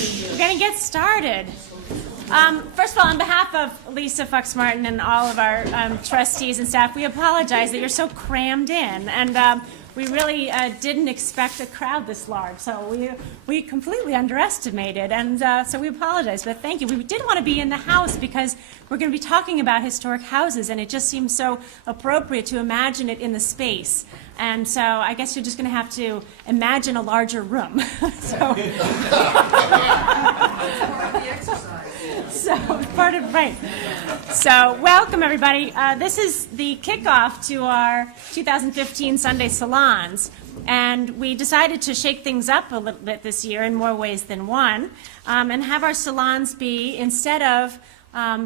We're going to get started. First of all, on behalf of Lisa Fox-Martin and all of our trustees and staff, we apologize that you're so crammed in. And we really didn't expect a crowd this large, so we completely underestimated, and so we apologize, but thank you. We did want to be in the house because we're going to be talking about historic houses, and it just seems so appropriate to imagine it in the space. And so I guess you're just going to have to imagine a larger room. So welcome everybody. This is the kickoff to our 2015 Sunday Salons, and we decided to shake things up a little bit this year in more ways than one, and have our salons be, instead of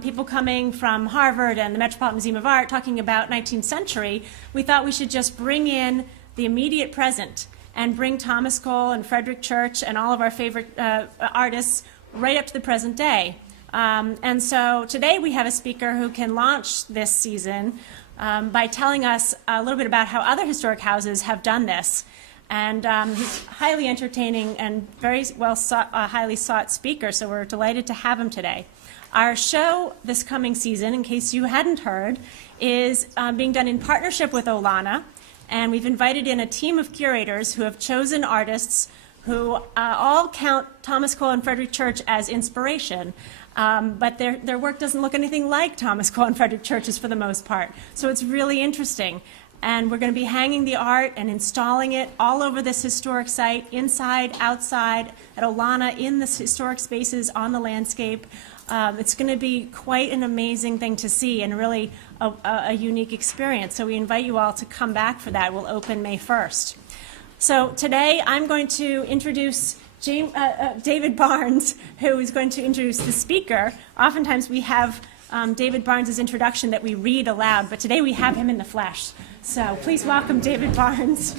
people coming from Harvard and the Metropolitan Museum of Art talking about 19th century, we thought we should just bring in the immediate present and bring Thomas Cole and Frederick Church and all of our favorite artists right up to the present day. And so today we have a speaker who can launch this season by telling us a little bit about how other historic houses have done this. And he's highly entertaining and very well highly sought speaker, so we're delighted to have him today. Our show this coming season, in case you hadn't heard, is being done in partnership with Olana, and we've invited in a team of curators who have chosen artists who all count Thomas Cole and Frederick Church as inspiration. But their work doesn't look anything like Thomas Cole and Frederick Church's for the most part. So it's really interesting. And we're going to be hanging the art and installing it all over this historic site, inside, outside, at Olana, in the historic spaces, on the landscape. It's going to be quite an amazing thing to see and really a unique experience. So we invite you all to come back for that. We'll open May 1st. So today I'm going to introduce David Barnes, who is going to introduce the speaker. Oftentimes we have David Barnes' introduction that we read aloud, but today we have him in the flesh. So please welcome David Barnes.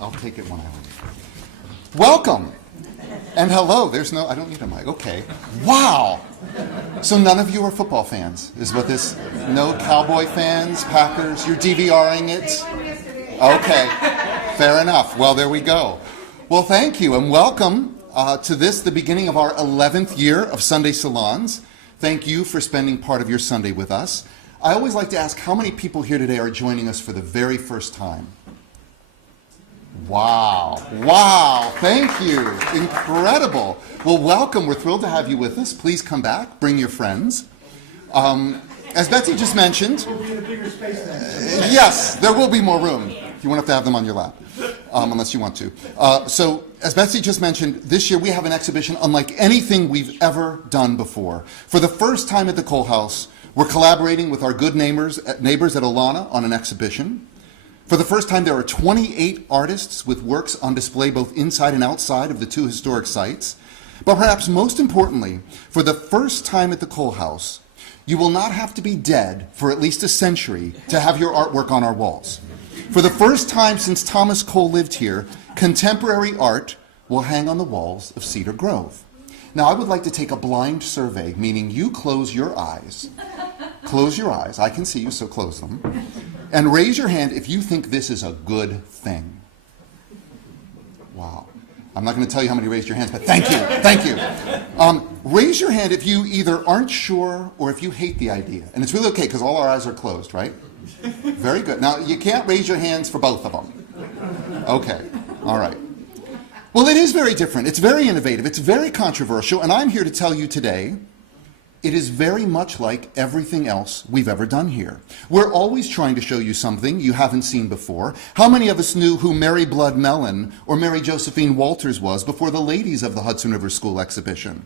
I'll take it when I leave. Welcome and hello. There's no, I don't need a mic. Okay. Wow. So none of you are football fans, is what this, no Cowboy fans, Packers, you're DVRing it? Okay, fair enough. Well, there we go. Well, thank you, and welcome to this, the beginning of our 11th year of Sunday Salons. Thank you for spending part of your Sunday with us. I always like to ask how many people here today are joining us for the very first time? Wow. Wow. Thank you. Incredible. Well, welcome. We're thrilled to have you with us. Please come back. Bring your friends. As Betsy just mentioned, yes, there will be more room. You won't have to have them on your lap, unless you want to. So, as Betsy just mentioned, this year we have an exhibition unlike anything we've ever done before. For the first time at the Cole House, we're collaborating with our good neighbors at Olana on an exhibition. For the first time, there are 28 artists with works on display both inside and outside of the two historic sites. But perhaps most importantly, for the first time at the Cole House, you will not have to be dead for at least a century to have your artwork on our walls. For the first time since Thomas Cole lived here, contemporary art will hang on the walls of Cedar Grove. Now, I would like to take a blind survey, meaning you close your eyes. Close your eyes. I can see you, so close them. And raise your hand if you think this is a good thing. Wow. I'm not going to tell you how many raised your hands, but thank you. Thank you. Raise your hand if you either aren't sure or if you hate the idea. And it's really okay because all our eyes are closed, right? Very good. Now, you can't raise your hands for both of them. Okay. All right. Well, it is very different. It's very innovative. It's very controversial. And I'm here to tell you today, it is very much like everything else we've ever done here. We're always trying to show you something you haven't seen before. How many of us knew who Mary Blood Mellon or Mary Josephine Walters was before the ladies of the Hudson River School exhibition?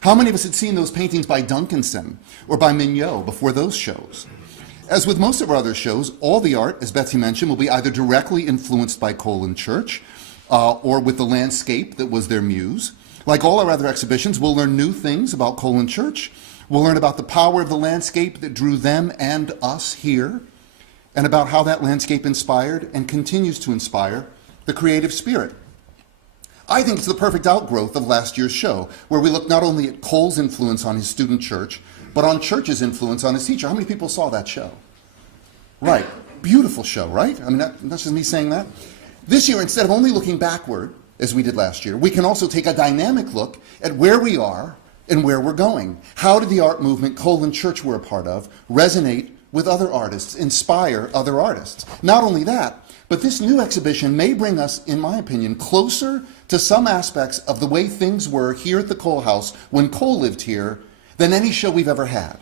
How many of us had seen those paintings by Duncanson or by Mignot before those shows? As with most of our other shows, all the art, as Betsy mentioned, will be either directly influenced by Cole and Church or with the landscape that was their muse. Like all our other exhibitions, we'll learn new things about Cole and Church. We'll learn about the power of the landscape that drew them and us here, and about how that landscape inspired and continues to inspire the creative spirit. I think it's the perfect outgrowth of last year's show, where we looked not only at Cole's influence on his student Church, but on Church's influence on his teacher. How many people saw that show? Right. beautiful show, right? I mean, that's just me saying that. This year, instead of only looking backward, as we did last year, we can also take a dynamic look at where we are and where we're going. How did the art movement Cole and Church were a part of resonate with other artists, inspire other artists? Not only that, but this new exhibition may bring us, in my opinion, closer to some aspects of the way things were here at the Cole House when Cole lived here than any show we've ever had.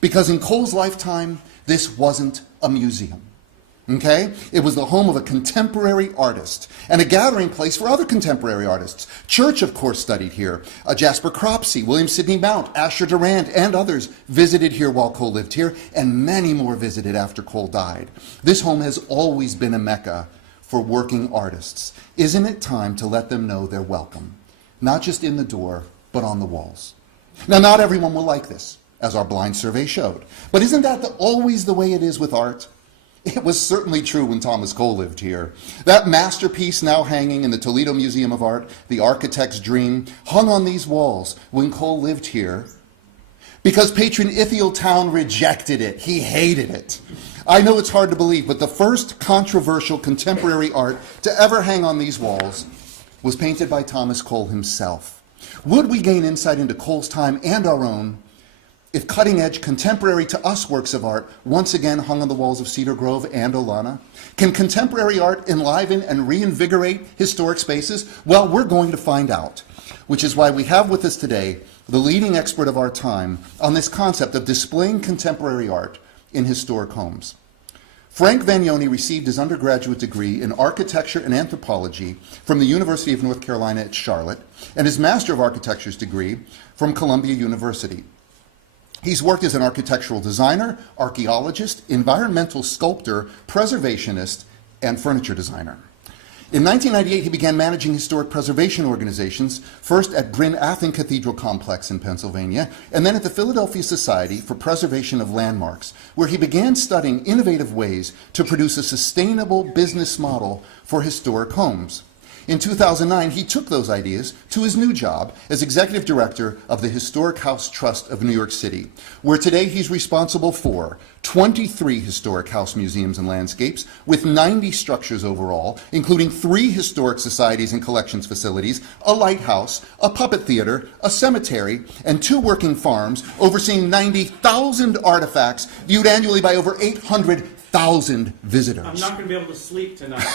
Because in Cole's lifetime, this wasn't a museum. Okay? It was the home of a contemporary artist and a gathering place for other contemporary artists. Church, of course, studied here. Jasper Cropsey, William Sidney Mount, Asher Durand, and others visited here while Cole lived here, and many more visited after Cole died. This home has always been a mecca for working artists. Isn't it time to let them know they're welcome? Not just in the door, but on the walls. Now, not everyone will like this, as our blind survey showed. But isn't that always the way it is with art? It was certainly true when Thomas Cole lived here. That masterpiece now hanging in the Toledo Museum of Art, The Architect's Dream, hung on these walls when Cole lived here because patron Ithiel Town rejected it. He hated it. I know it's hard to believe, but the first controversial contemporary art to ever hang on these walls was painted by Thomas Cole himself. Would we gain insight into Cole's time and our own if cutting-edge, contemporary to us works of art once again hung on the walls of Cedar Grove and Olana? Can contemporary art enliven and reinvigorate historic spaces? Well, we're going to find out, which is why we have with us today the leading expert of our time on this concept of displaying contemporary art in historic homes. Frank Vangnone received his undergraduate degree in architecture and anthropology from the University of North Carolina at Charlotte and his Master of Architecture's degree from Columbia University. He's worked as an architectural designer, archaeologist, environmental sculptor, preservationist, and furniture designer. In 1998, he began managing historic preservation organizations, first at Bryn Athyn Cathedral Complex in Pennsylvania, and then at the Philadelphia Society for Preservation of Landmarks, where he began studying innovative ways to produce a sustainable business model for historic homes. In 2009, he took those ideas to his new job as executive director of the Historic House Trust of New York City, where today he's responsible for 23 historic house museums and landscapes with 90 structures overall, including 3 historic societies and collections facilities, a lighthouse, a puppet theater, a cemetery, and 2 working farms overseeing 90,000 artifacts viewed annually by over 800,000 visitors. I'm not going to be able to sleep tonight.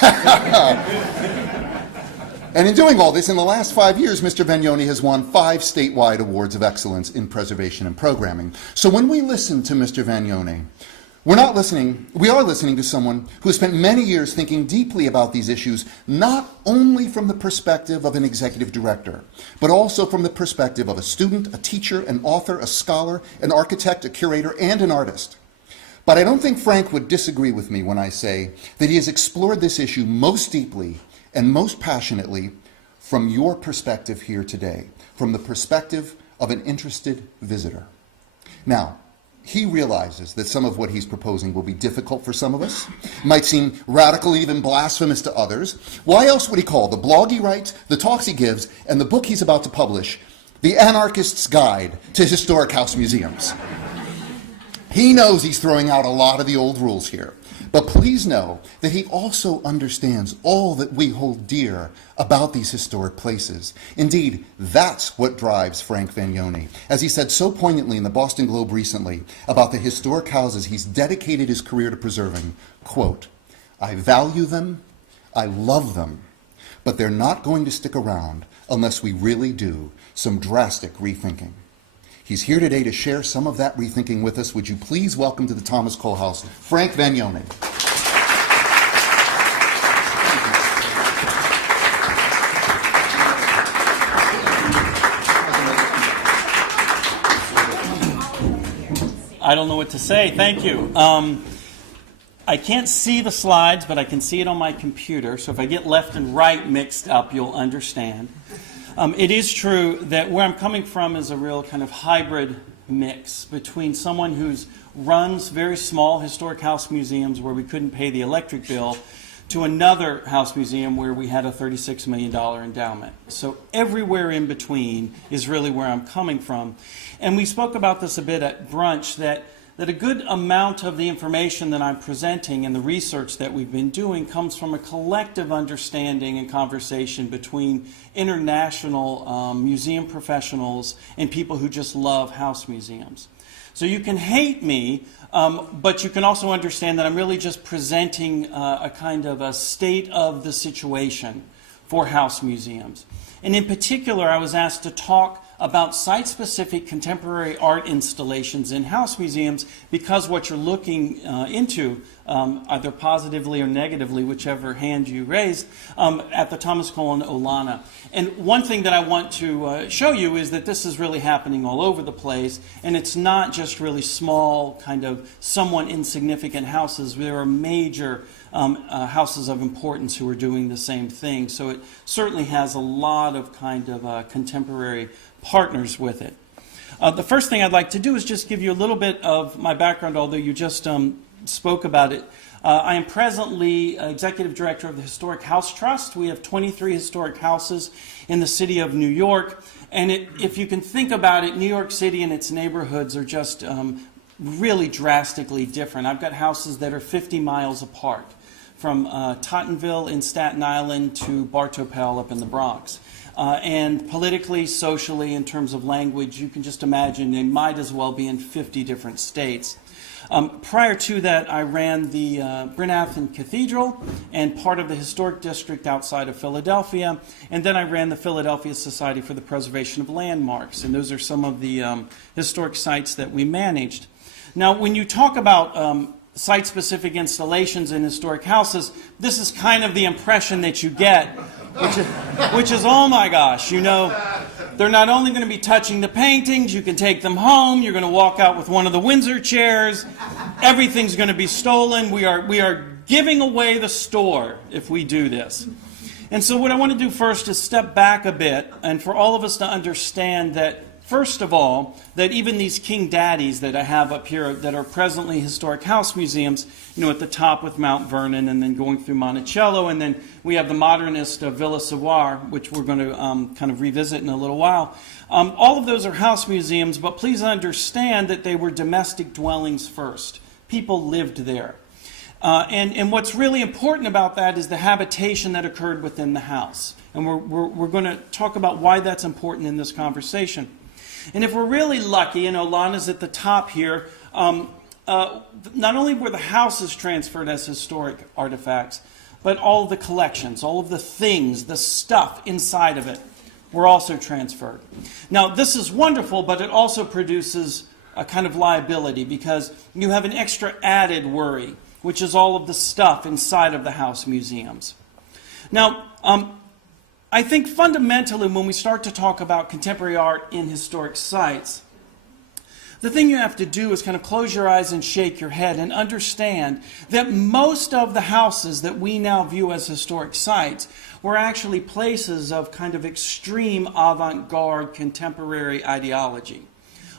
And in doing all this, in the last 5 years, Mr. Vangnone has won 5 statewide awards of excellence in preservation and programming. So when we listen to Mr. Vangnone, we are listening to someone who has spent many years thinking deeply about these issues, not only from the perspective of an executive director, but also from the perspective of a student, a teacher, an author, a scholar, an architect, a curator, and an artist. But I don't think Frank would disagree with me when I say that he has explored this issue most deeply and most passionately from your perspective here today, from the perspective of an interested visitor. Now, he realizes that some of what he's proposing will be difficult for some of us, might seem radical, even blasphemous to others. Why else would he call the blog he writes, the talks he gives, and the book he's about to publish The Anarchist's Guide to Historic House Museums? He knows he's throwing out a lot of the old rules here. But please know that he also understands all that we hold dear about these historic places. Indeed, that's what drives Frank Vangnone. As he said so poignantly in the Boston Globe recently about the historic houses he's dedicated his career to preserving, quote, "I value them, I love them, but they're not going to stick around unless we really do some drastic rethinking." He's here today to share some of that rethinking with us. Would you please welcome to the Thomas Cole House, Frank Vangnone. I don't know what to say. Thank you. I can't see the slides, but I can see it on my computer. So if I get left and right mixed up, you'll understand. It is true that where I'm coming from is a real kind of hybrid mix between someone who runs very small historic house museums where we couldn't pay the electric bill to another house museum where we had a $36 million endowment. So everywhere in between is really where I'm coming from. And we spoke about this a bit at brunch, that that a good amount of the information that I'm presenting and the research that we've been doing comes from a collective understanding and conversation between international museum professionals and people who just love house museums. So you can hate me, but you can also understand that I'm really just presenting a kind of a state of the situation for house museums. And in particular, I was asked to talk about site-specific contemporary art installations in house museums because what you're looking into, either positively or negatively, whichever hand you raised, at the Thomas Cullen Olana. And one thing that I want to show you is that this is really happening all over the place, and it's not just really small, kind of somewhat insignificant houses. There are major houses of importance who are doing the same thing. So it certainly has a lot of kind of contemporary partners with it. The first thing I'd like to do is just give you a little bit of my background, although you just spoke about it. I am presently Executive Director of the Historic House Trust. We have 23 historic houses in the city of New York. And if you can think about it, New York City and its neighborhoods are just really drastically different. I've got houses that are 50 miles apart, from Tottenville in Staten Island to Bartopel up in the Bronx. And politically, socially, in terms of language, you can just imagine they might as well be in 50 different states. Prior to that, I ran the Bryn Athyn Cathedral and part of the historic district outside of Philadelphia. And then I ran the Philadelphia Society for the Preservation of Landmarks. And those are some of the historic sites that we managed. Now, when you talk about site-specific installations in historic houses, this is kind of the impression that you get, which is, oh my gosh, you know, they're not only going to be touching the paintings, you can take them home, you're going to walk out with one of the Windsor chairs, everything's going to be stolen, we are giving away the store if we do this. And so what I want to do first is step back a bit, and for all of us to understand that, first of all, that even these King Daddies that I have up here that are presently historic house museums, you know, at the top with Mount Vernon and then going through Monticello, and then we have the modernist Villa Savoie, which we're going to kind of revisit in a little while. All of those are house museums, but please understand that they were domestic dwellings first. People lived there. And what's really important about that is the habitation that occurred within the house. And we're going to talk about why that's important in this conversation. And if we're really lucky, and Olana's at the top here, not only were the houses transferred as historic artifacts, but all of the collections, all of the things, the stuff inside of it were also transferred. Now, this is wonderful, but it also produces a kind of liability because you have an extra added worry, which is all of the stuff inside of the house museums. Now, I think fundamentally when we start to talk about contemporary art in historic sites, the thing you have to do is kind of close your eyes and shake your head and understand that most of the houses that we now view as historic sites were actually places of kind of extreme avant-garde contemporary ideology.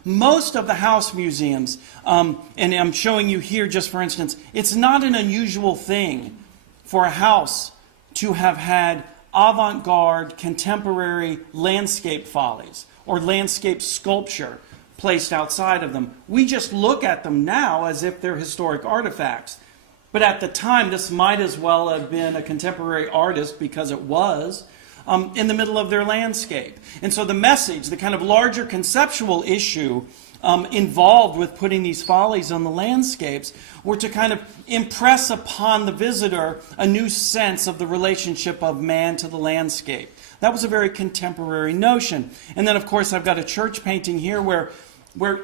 Most of the house museums, and I'm showing you here just for instance, it's not an unusual thing for a house to have had avant-garde contemporary landscape follies or landscape sculpture placed outside of them. We just look at them now as if they're historic artifacts. But at the time, this might as well have been a contemporary artist, because it was, in the middle of their landscape. And so the message, the kind of larger conceptual issue involved with putting these follies on the landscapes were to kind of impress upon the visitor a new sense of the relationship of man to the landscape. That was a very contemporary notion. And then, of course, I've got a church painting here where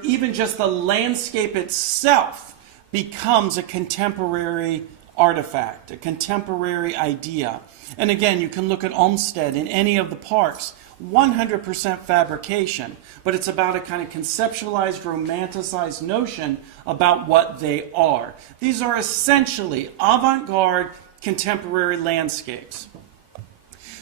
even just the landscape itself becomes a contemporary artifact, a contemporary idea. And again, you can look at Olmsted in any of the parks. 100% fabrication, but it's about a kind of conceptualized, romanticized notion about what they are. These are essentially avant-garde contemporary landscapes.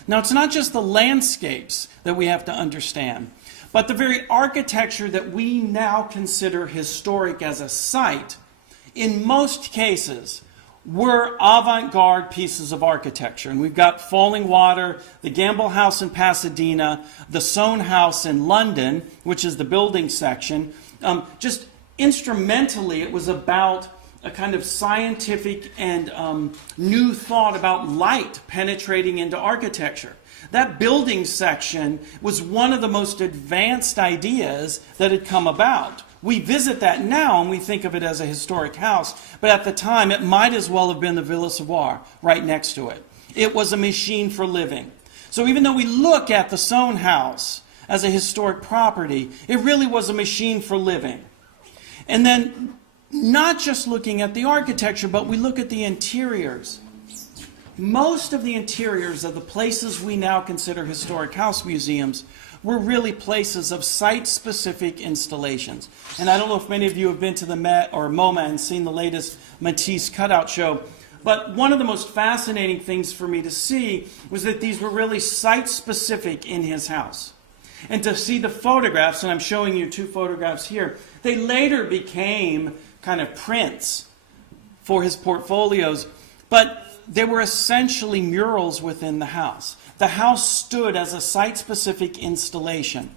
Now, it's not just the landscapes that we have to understand, but the very architecture that we now consider historic as a site, in most cases, were avant-garde pieces of architecture. And we've got Falling Water, the Gamble House in Pasadena, the Soane House in London, which is the building section. Just instrumentally, it was about a kind of scientific and new thought about light penetrating into architecture. That building section was one of the most advanced ideas that had come about. We visit that now and we think of it as a historic house, but at the time it might as well have been the Villa Savoye right next to it. It was a machine for living. So even though we look at the Sohn house as a historic property, it really was a machine for living. And then not just looking at the architecture, but we look at the interiors. Most of the interiors of the places we now consider historic house museums were really places of site-specific installations. And I don't know if many of you have been to the Met or MoMA and seen the latest Matisse cutout show, but one of the most fascinating things for me to see was that these were really site-specific in his house. And to see the photographs, and I'm showing you 2 photographs here, they later became kind of prints for his portfolios, but they were essentially murals within the house. The house stood as a site-specific installation.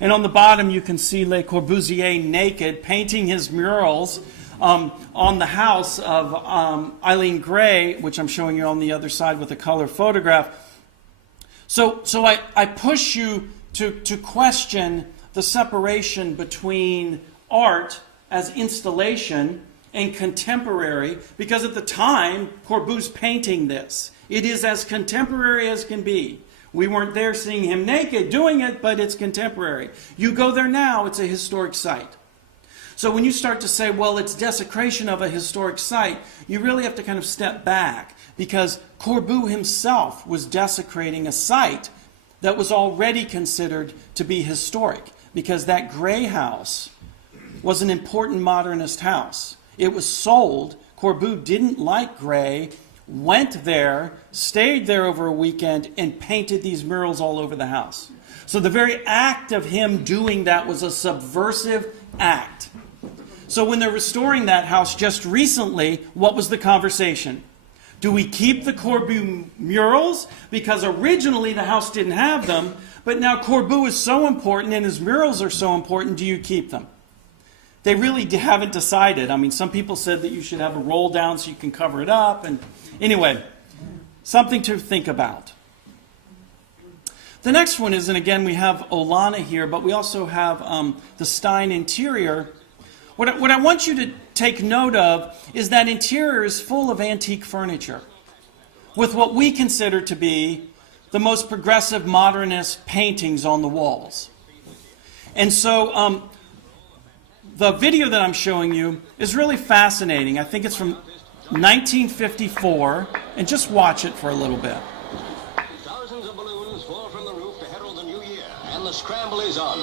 And on the bottom you can see Le Corbusier naked, painting his murals on the house of Eileen Gray, which I'm showing you on the other side with a color photograph. So I push you to question the separation between art as installation and contemporary, because at the time, Corbu's painting this. It is as contemporary as can be. We weren't there seeing him naked doing it, but it's contemporary. You go there now, it's a historic site. So when you start to say, well, it's desecration of a historic site, you really have to kind of step back, because Corbu himself was desecrating a site that was already considered to be historic, because that Gray house was an important modernist house. It was sold. Corbu didn't like Gray, went there, stayed there over a weekend, and painted these murals all over the house. So the very act of him doing that was a subversive act. So when they're restoring that house just recently, what was the conversation? Do we keep the Corbu murals? Because originally the house didn't have them, but now Corbu is so important and his murals are so important, do you keep them? They really haven't decided. I mean, some people said that you should have a roll down so you can cover it up. And anyway, something to think about. The next one is, and again, we have Olana here, but we also have the Stein interior. What I want you to take note of is that interior is full of antique furniture with what we consider to be the most progressive modernist paintings on the walls. And so the video that I'm showing you is really fascinating. I think it's from 1954, and just watch it for a little bit. Thousands of balloons fall from the roof to herald the new year, and the scramble is on.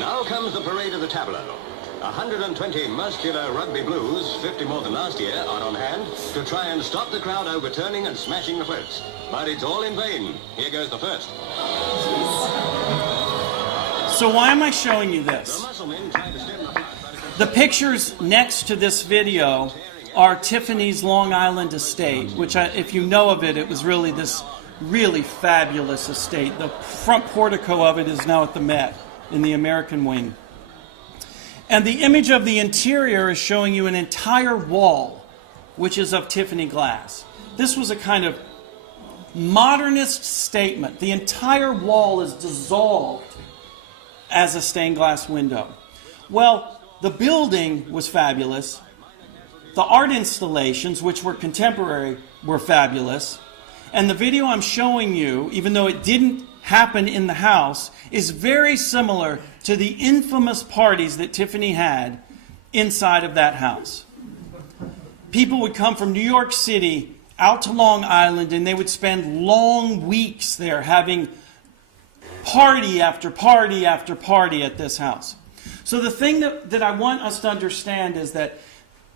Now comes the parade of the tableau. 120 muscular rugby blues, 50 more than last year, are on hand to try and stop the crowd overturning and smashing the floats. But it's all in vain. Here goes the first. So why am I showing you The this? musclemen try to stem the flood, but it's The pictures next to this video are Tiffany's Long Island estate, which if you know of it, it was really this really fabulous estate. The front portico of it is now at the Met in the American wing. And the image of the interior is showing you an entire wall, which is of Tiffany glass. This was a kind of modernist statement. The entire wall is dissolved as a stained glass window. Well, the building was fabulous. The art installations, which were contemporary, were fabulous. And the video I'm showing you, even though it didn't happen in the house, is very similar to the infamous parties that Tiffany had inside of that house. People would come from New York City out to Long Island, and they would spend long weeks there having party after party after party at this house. So the thing that I want us to understand is that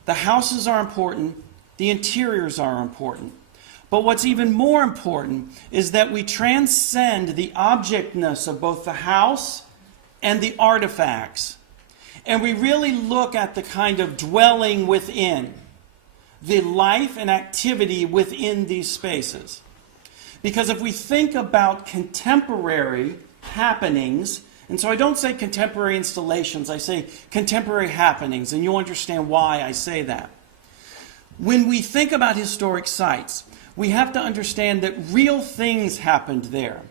the houses are important, the interiors are important. But what's even more important is that we transcend the objectness of both the house and the artifacts. And we really look at the kind of dwelling within, the life and activity within these spaces. Because if we think about contemporary happenings, and so I don't say contemporary installations, I say contemporary happenings, and you'll understand why I say that. When we think about historic sites, we have to understand that real things happened there.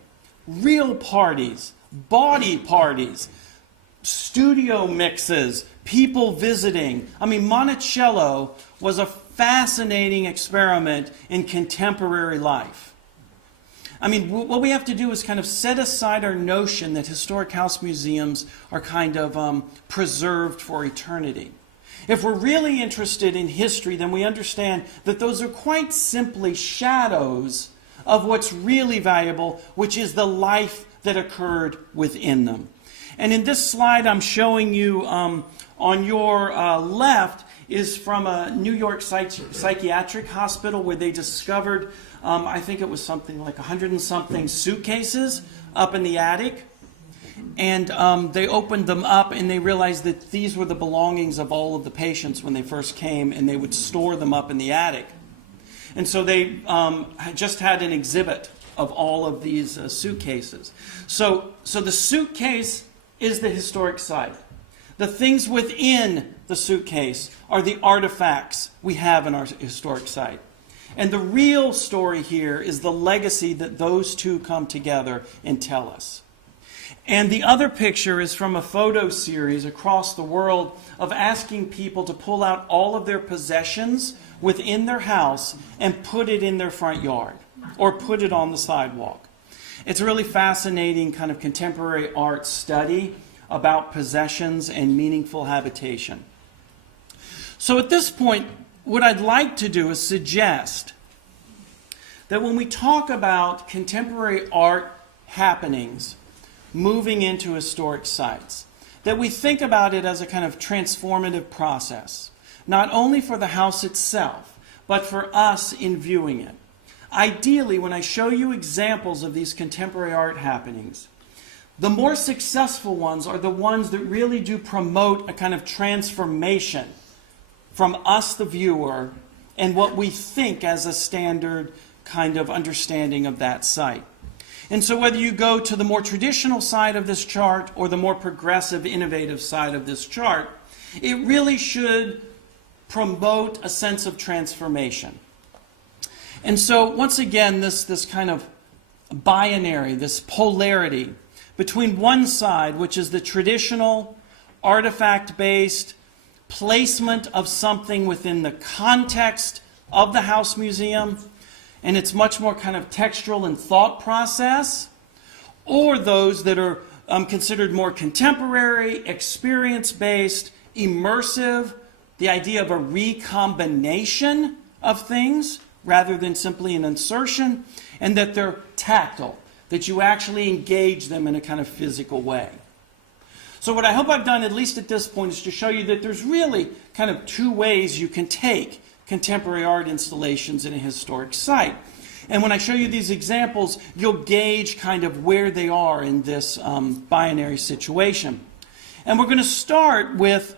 Real parties, body parties, studio mixes, people visiting. I mean, Monticello was a fascinating experiment in contemporary life. I mean, what we have to do is kind of set aside our notion that historic house museums are kind of preserved for eternity. If we're really interested in history, then we understand that those are quite simply shadows of what's really valuable, which is the life that occurred within them. And in this slide I'm showing you on your left is from a New York psychiatric hospital where they discovered, I think it was something like 100 and something suitcases up in the attic. And they opened them up and they realized that these were the belongings of all of the patients when they first came, and they would store them up in the attic. And so they just had an exhibit of all of these suitcases. So the suitcase is the historic site. The things within the suitcase are the artifacts we have in our historic site. And the real story here is the legacy that those two come together and tell us. And the other picture is from a photo series across the world of asking people to pull out all of their possessions within their house and put it in their front yard or put it on the sidewalk. It's a really fascinating kind of contemporary art study about possessions and meaningful habitation. So at this point, what I'd like to do is suggest that when we talk about contemporary art happenings moving into historic sites, that we think about it as a kind of transformative process, not only for the house itself, but for us in viewing it. Ideally, when I show you examples of these contemporary art happenings, the more successful ones are the ones that really do promote a kind of transformation from us, the viewer, and what we think as a standard kind of understanding of that site. And so whether you go to the more traditional side of this chart or the more progressive, innovative side of this chart, it really should promote a sense of transformation. And so once again, this kind of binary, this polarity between one side, which is the traditional artifact-based placement of something within the context of the house museum, and it's much more kind of textual and thought process, or those that are considered more contemporary, experience-based, immersive, the idea of a recombination of things rather than simply an insertion, and that they're tactile, that you actually engage them in a kind of physical way. So what I hope I've done, at least at this point, is to show you that there's really kind of two ways you can take contemporary art installations in a historic site. And when I show you these examples, you'll gauge kind of where they are in this binary situation. And we're going to start with,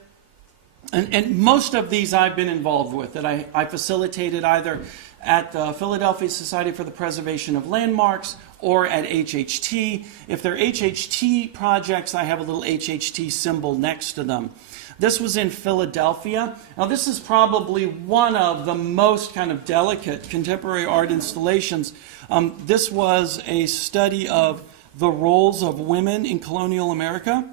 and most of these I've been involved with, that I facilitated either at the Philadelphia Society for the Preservation of Landmarks or at HHT. If they're HHT projects, I have a little HHT symbol next to them. This was in Philadelphia. Now this is probably one of the most kind of delicate contemporary art installations. This was a study of the roles of women in colonial America.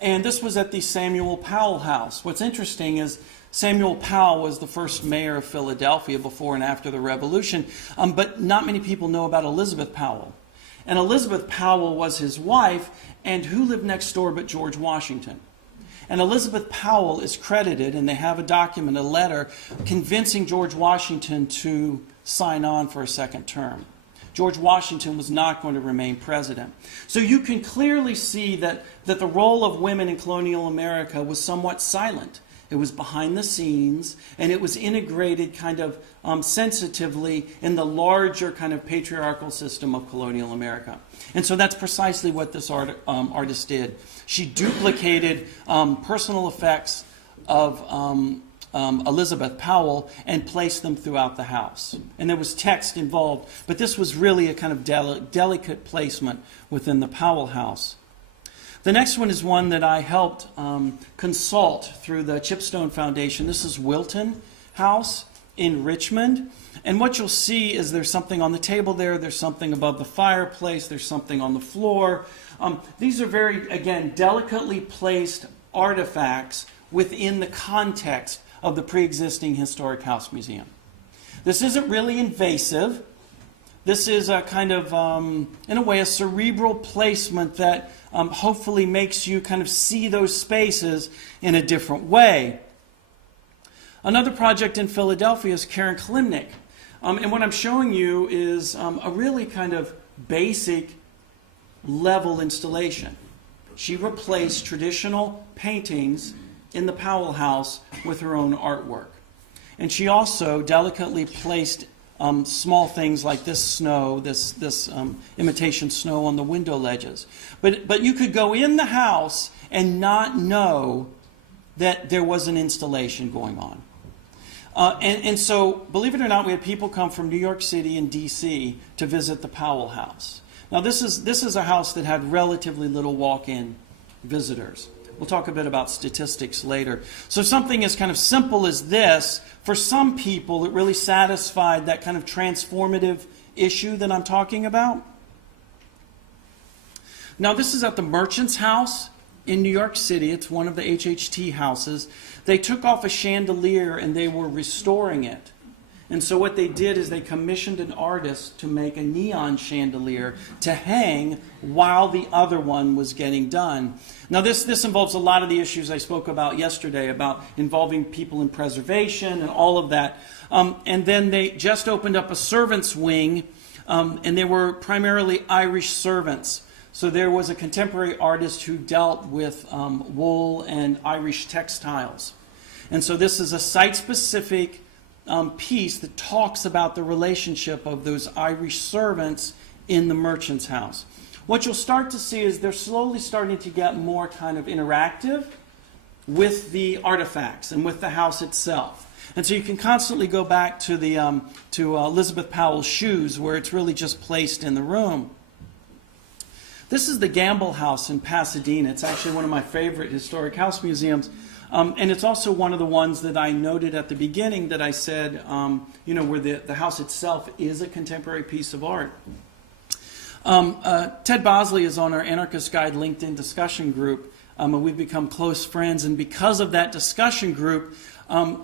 And this was at the Samuel Powell House. What's interesting is Samuel Powell was the first mayor of Philadelphia before and after the Revolution, but not many people know about Elizabeth Powell. And Elizabeth Powell was his wife, and who lived next door but George Washington? And Elizabeth Powell is credited, and they have a document, a letter, convincing George Washington to sign on for a second term. George Washington was not going to remain president. So you can clearly see that the role of women in colonial America was somewhat silent. It was behind the scenes, and it was integrated kind of sensitively in the larger kind of patriarchal system of colonial America. And so that's precisely what this artist did. She duplicated personal effects of Elizabeth Powell and placed them throughout the house. And there was text involved, but this was really a kind of delicate placement within the Powell house. The next one is one that I helped consult through the Chipstone Foundation. This is Wilton House in Richmond. And what you'll see is there's something on the table there, there's something above the fireplace, there's something on the floor. These are very, again, delicately placed artifacts within the context of the pre-existing historic house museum. This isn't really invasive. This is a kind of, in a way, a cerebral placement that hopefully makes you kind of see those spaces in a different way. Another project in Philadelphia is Karen Klimnik. And what I'm showing you is a really kind of basic level installation. She replaced traditional paintings in the Powell house with her own artwork. And she also delicately placed small things like this snow, this imitation snow on the window ledges. But you could go in the house and not know that there was an installation going on. And so, believe it or not, we had people come from New York City and D.C. to visit the Powell house. Now, this is a house that had relatively little walk-in visitors. We'll talk a bit about statistics later. So something as kind of simple as this, for some people, it really satisfied that kind of transformative issue that I'm talking about. Now, this is at the Merchant's House in New York City. It's one of the HHT houses. They took off a chandelier and they were restoring it. And so what they did is they commissioned an artist to make a neon chandelier to hang while the other one was getting done. Now this involves a lot of the issues I spoke about yesterday, about involving people in preservation and all of that. And then they just opened up a servants' wing, and they were primarily Irish servants. So there was a contemporary artist who dealt with wool and Irish textiles. And so this is a site-specific piece that talks about the relationship of those Irish servants in the Merchant's House. What you'll start to see is they're slowly starting to get more kind of interactive with the artifacts and with the house itself. And so you can constantly go back to the Elizabeth Powell's shoes, where it's really just placed in the room. This is the Gamble House in Pasadena. It's actually one of my favorite historic house museums. And it's also one of the ones that I noted at the beginning that I said, where the house itself is a contemporary piece of art. Ted Bosley is on our Anarchist Guide LinkedIn discussion group, and we've become close friends. And because of that discussion group,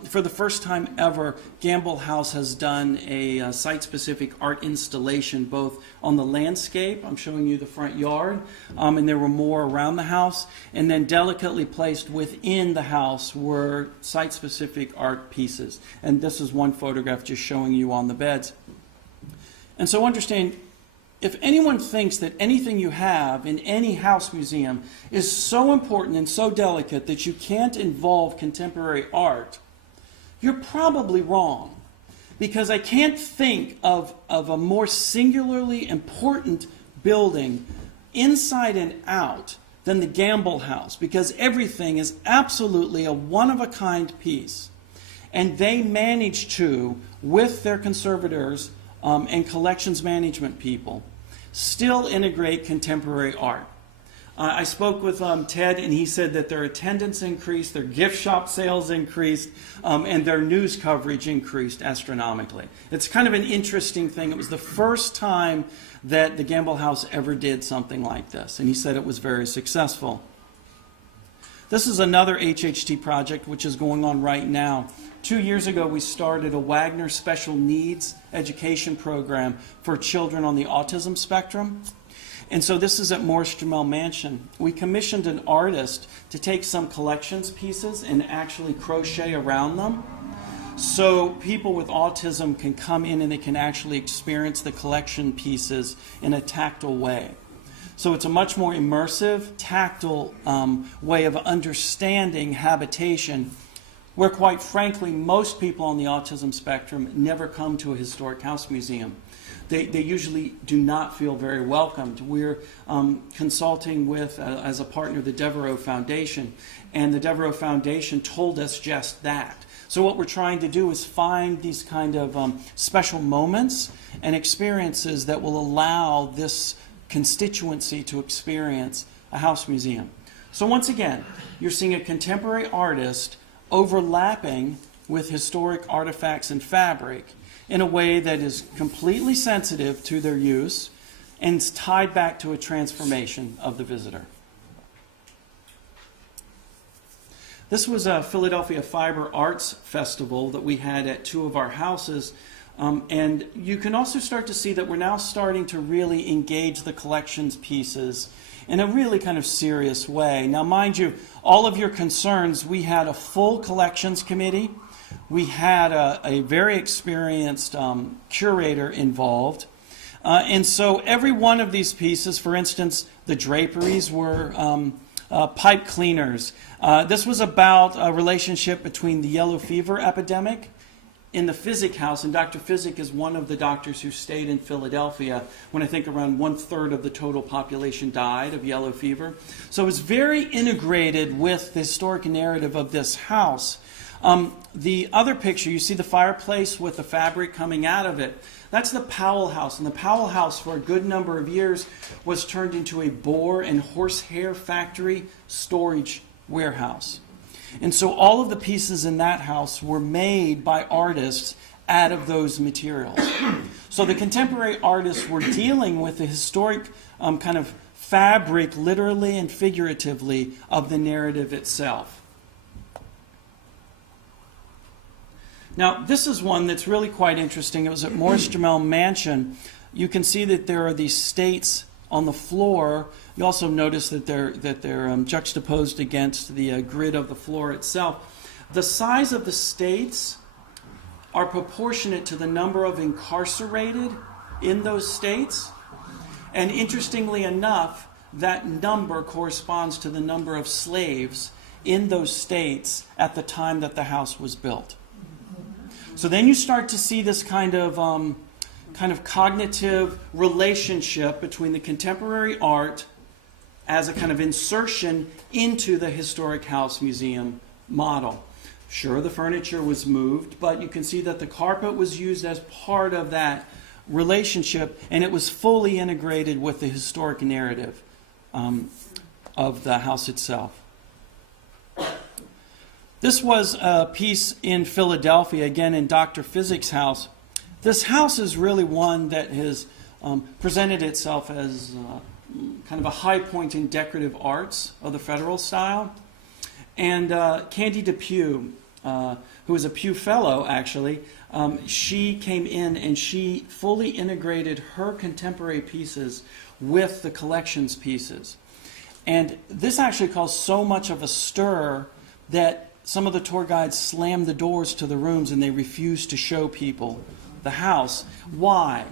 for the first time ever, Gamble House has done a site-specific art installation, both on the landscape, I'm showing you the front yard, and there were more around the house, and then delicately placed within the house were site-specific art pieces. And this is one photograph just showing you on the beds. And so understand, if anyone thinks that anything you have in any house museum is so important and so delicate that you can't involve contemporary art, you're probably wrong. Because I can't think of a more singularly important building inside and out than the Gamble House, because everything is absolutely a one-of-a-kind piece. And they managed to, with their conservators, and collections management people, still integrate contemporary art. I spoke with Ted, and he said that their attendance increased, their gift shop sales increased, and their news coverage increased astronomically. It's kind of an interesting thing. It was the first time that the Gamble House ever did something like this, and he said it was very successful. This is another HHT project which is going on right now. 2 years ago, we started a Wagner Special Needs Education Program for children on the autism spectrum. And so this is at Morris Jamel Mansion. We commissioned an artist to take some collections pieces and actually crochet around them, so people with autism can come in and they can actually experience the collection pieces in a tactile way. So it's a much more immersive, tactile way of understanding habitation, where quite frankly most people on the autism spectrum never come to a historic house museum. They usually do not feel very welcomed. We're consulting with, as a partner, the Devereaux Foundation, and the Devereaux Foundation told us just that. So what we're trying to do is find these kind of special moments and experiences that will allow this constituency to experience a house museum. So once again, you're seeing a contemporary artist overlapping with historic artifacts and fabric in a way that is completely sensitive to their use and is tied back to a transformation of the visitor. This was a Philadelphia Fiber Arts Festival that we had at two of our houses. And you can also start to see that we're now starting to really engage the collections pieces in a really kind of serious way. Now, mind you, all of your concerns, we had a full collections committee. We had a very experienced curator involved. And so every one of these pieces, for instance, the draperies were pipe cleaners. This was about a relationship between the yellow fever epidemic in the Physic House, and Dr. Physic is one of the doctors who stayed in Philadelphia when I think around 1/3 of the total population died of yellow fever. So it was very integrated with the historic narrative of this house. The other picture, you see the fireplace with the fabric coming out of it. That's the Powell House. And the Powell House, for a good number of years, was turned into a boar and horsehair factory storage warehouse. And so all of the pieces in that house were made by artists out of those materials. So the contemporary artists were dealing with the historic kind of fabric, literally and figuratively, of the narrative itself. Now, this is one that's really quite interesting. It was at Morris Jamel Mansion. You can see that there are these states on the floor. You also notice that they're juxtaposed against the grid of the floor itself. The size of the states are proportionate to the number of incarcerated in those states. And interestingly enough, that number corresponds to the number of slaves in those states at the time that the house was built. So then you start to see this kind of cognitive relationship between the contemporary art as a kind of insertion into the historic house museum model. Sure, the furniture was moved, but you can see that the carpet was used as part of that relationship, and it was fully integrated with the historic narrative of the house itself. This was a piece in Philadelphia, again in Dr. Physic's house. This house is really one that has presented itself as kind of a high point in decorative arts of the Federal style. And Candy Depew, who is a Pew Fellow actually, she came in and she fully integrated her contemporary pieces with the collections pieces. And this actually caused so much of a stir that some of the tour guides slammed the doors to the rooms and they refused to show people the house. Why?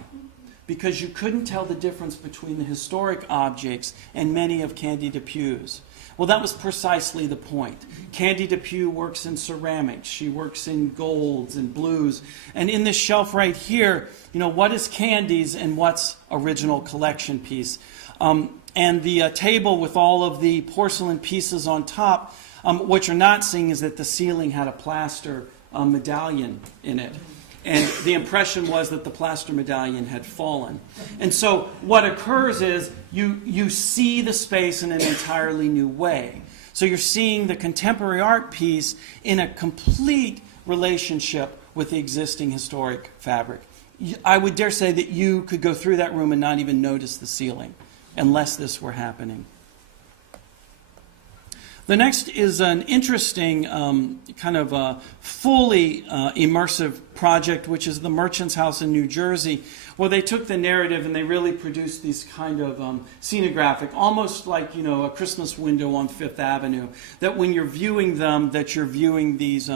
Because you couldn't tell the difference between the historic objects and many of Candy Depew's. Well, that was precisely the point. Candy Depew works in ceramics. She works in golds and blues. And in this shelf right here, you know, what is Candy's and what's original collection piece? And the table with all of the porcelain pieces on top, what you're not seeing is that the ceiling had a plaster medallion in it. And the impression was that the plaster medallion had fallen. And so what occurs is you see the space in an entirely new way. So you're seeing the contemporary art piece in a complete relationship with the existing historic fabric. I would dare say that you could go through that room and not even notice the ceiling unless this were happening. The next is an interesting kind of fully immersive project, which is the Merchant's House in New Jersey, where they took the narrative and they really produced these kind of scenographic, almost like, you know, a Christmas window on Fifth Avenue, that when you're viewing them, that you're viewing these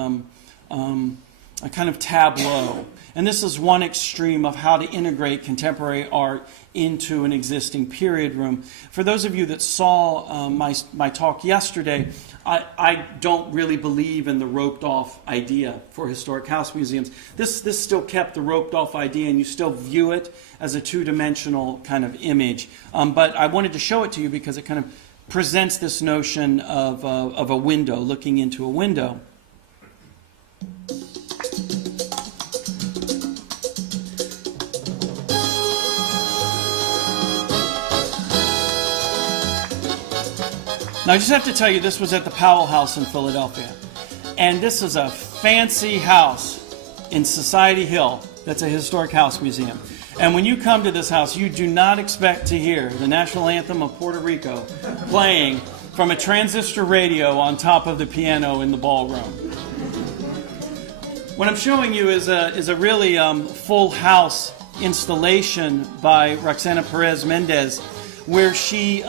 a kind of tableau. And this is one extreme of how to integrate contemporary art into an existing period room. For those of you that saw my talk yesterday, I don't really believe in the roped-off idea for historic house museums. This still kept the roped-off idea, and you still view it as a two-dimensional kind of image. But I wanted to show it to you because it kind of presents this notion of a window, looking into a window. Now, I just have to tell you, this was at the Powell House in Philadelphia. And this is a fancy house in Society Hill that's a historic house museum. And when you come to this house, you do not expect to hear the national anthem of Puerto Rico playing from a transistor radio on top of the piano in the ballroom. What I'm showing you is a really full house installation by Roxana Perez Mendez, where she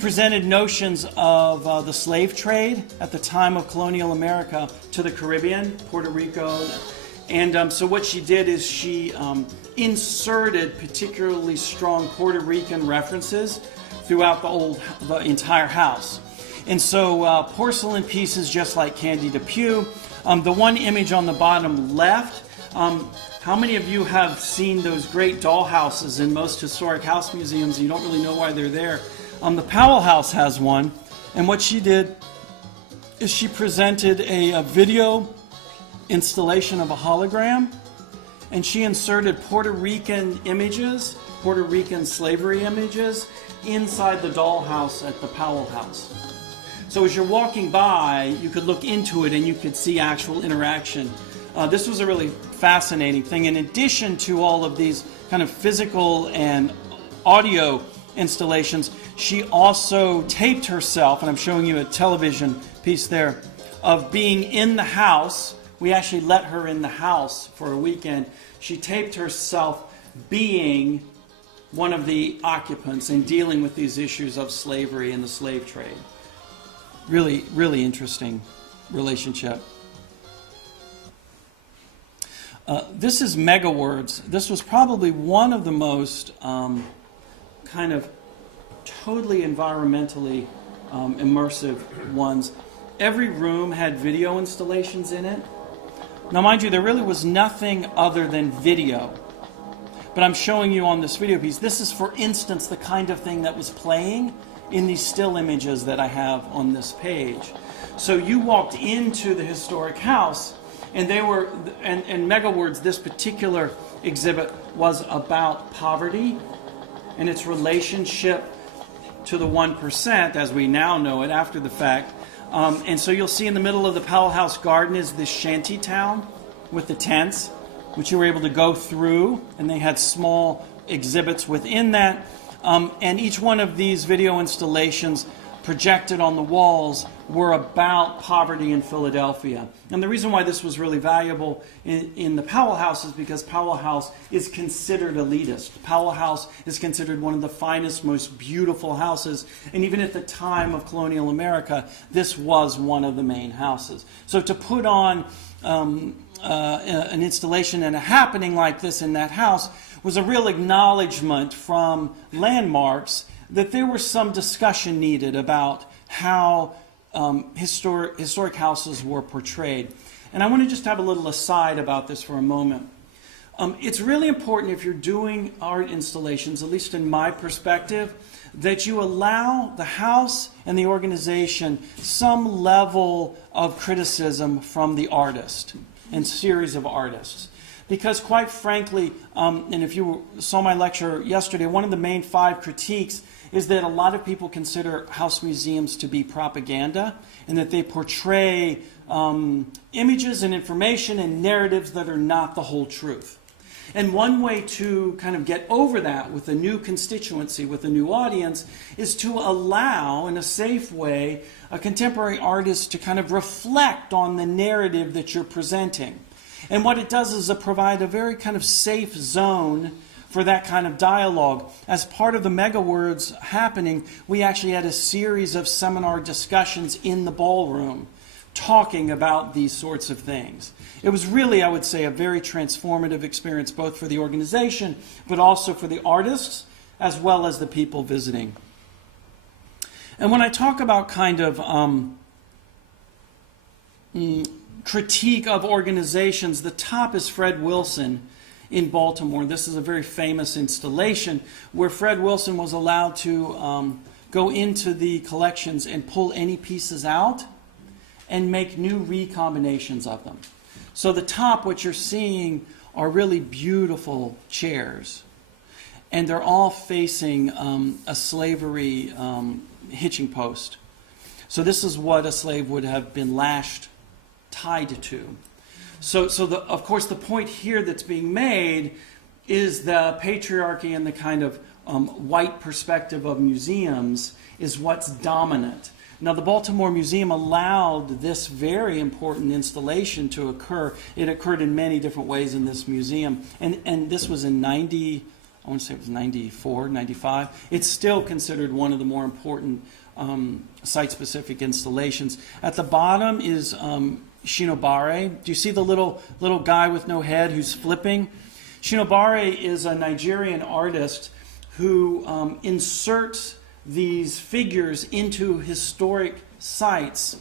presented notions of the slave trade at the time of colonial America to the Caribbean, Puerto Rico. And so what she did is she inserted particularly strong Puerto Rican references throughout the entire house. And so porcelain pieces just like Candy Depew. The one image on the bottom left, how many of you have seen those great doll houses in most historic house museums? You don't really know why they're there. The Powell House has one, and what she did is she presented a video installation of a hologram, and she inserted Puerto Rican images, Puerto Rican slavery images, inside the doll house at the Powell House. So as you're walking by, you could look into it and you could see actual interaction. This was a really fascinating thing. In addition to all of these kind of physical and audio installations, she also taped herself, and I'm showing you a television piece there, of being in the house. We actually let her in the house for a weekend. She taped herself being one of the occupants and dealing with these issues of slavery and the slave trade. Really, really interesting relationship. This is Mega Words. This was probably one of the most kind of totally environmentally immersive ones. Every room had video installations in it. Now, mind you, there really was nothing other than video. But I'm showing you on this video piece, this is, for instance, the kind of thing that was playing in these still images that I have on this page. So you walked into the historic house, and they were, and Mega Words, this particular exhibit was about poverty and its relationship to the 1%, as we now know it after the fact. And so you'll see in the middle of the Powell House garden is this shanty town with the tents, which you were able to go through, and they had small exhibits within that. And each one of these video installations projected on the walls were about poverty in Philadelphia. And the reason why this was really valuable in the Powell House is because Powell House is considered elitist. Powell House is considered one of the finest, most beautiful houses. And even at the time of colonial America, this was one of the main houses. So to put on an installation and a happening like this in that house was a real acknowledgement from landmarks that there was some discussion needed about how historic houses were portrayed. And I want to just have a little aside about this for a moment. It's really important, if you're doing art installations, at least in my perspective, that you allow the house and the organization some level of criticism from the artist and series of artists. Because quite frankly, and if you saw my lecture yesterday, one of the main 5 critiques is that a lot of people consider house museums to be propaganda, and that they portray images and information and narratives that are not the whole truth. And one way to kind of get over that with a new constituency, with a new audience, is to allow, in a safe way, a contemporary artist to kind of reflect on the narrative that you're presenting. And what it does is it provide a very kind of safe zone for that kind of dialogue. As part of the Mega Words happening, we actually had a series of seminar discussions in the ballroom talking about these sorts of things. It was really, I would say, a very transformative experience, both for the organization, but also for the artists, as well as the people visiting. And when I talk about kind of critique of organizations, the top is Fred Wilson in Baltimore. This is a very famous installation where Fred Wilson was allowed to go into the collections and pull any pieces out and make new recombinations of them. So the top, what you're seeing, are really beautiful chairs. and they're all facing a slavery hitching post. So this is what a slave would have been lashed, tied to. So of course, the point here that's being made is the patriarchy and the kind of white perspective of museums is what's dominant. Now, the Baltimore Museum allowed this very important installation to occur. It occurred in many different ways in this museum. And this was in I want to say it was 94, 95. It's still considered one of the more important site-specific installations. At the bottom is Shinobare. Do you see the little guy with no head who's flipping? Shinobare is a Nigerian artist who inserts these figures into historic sites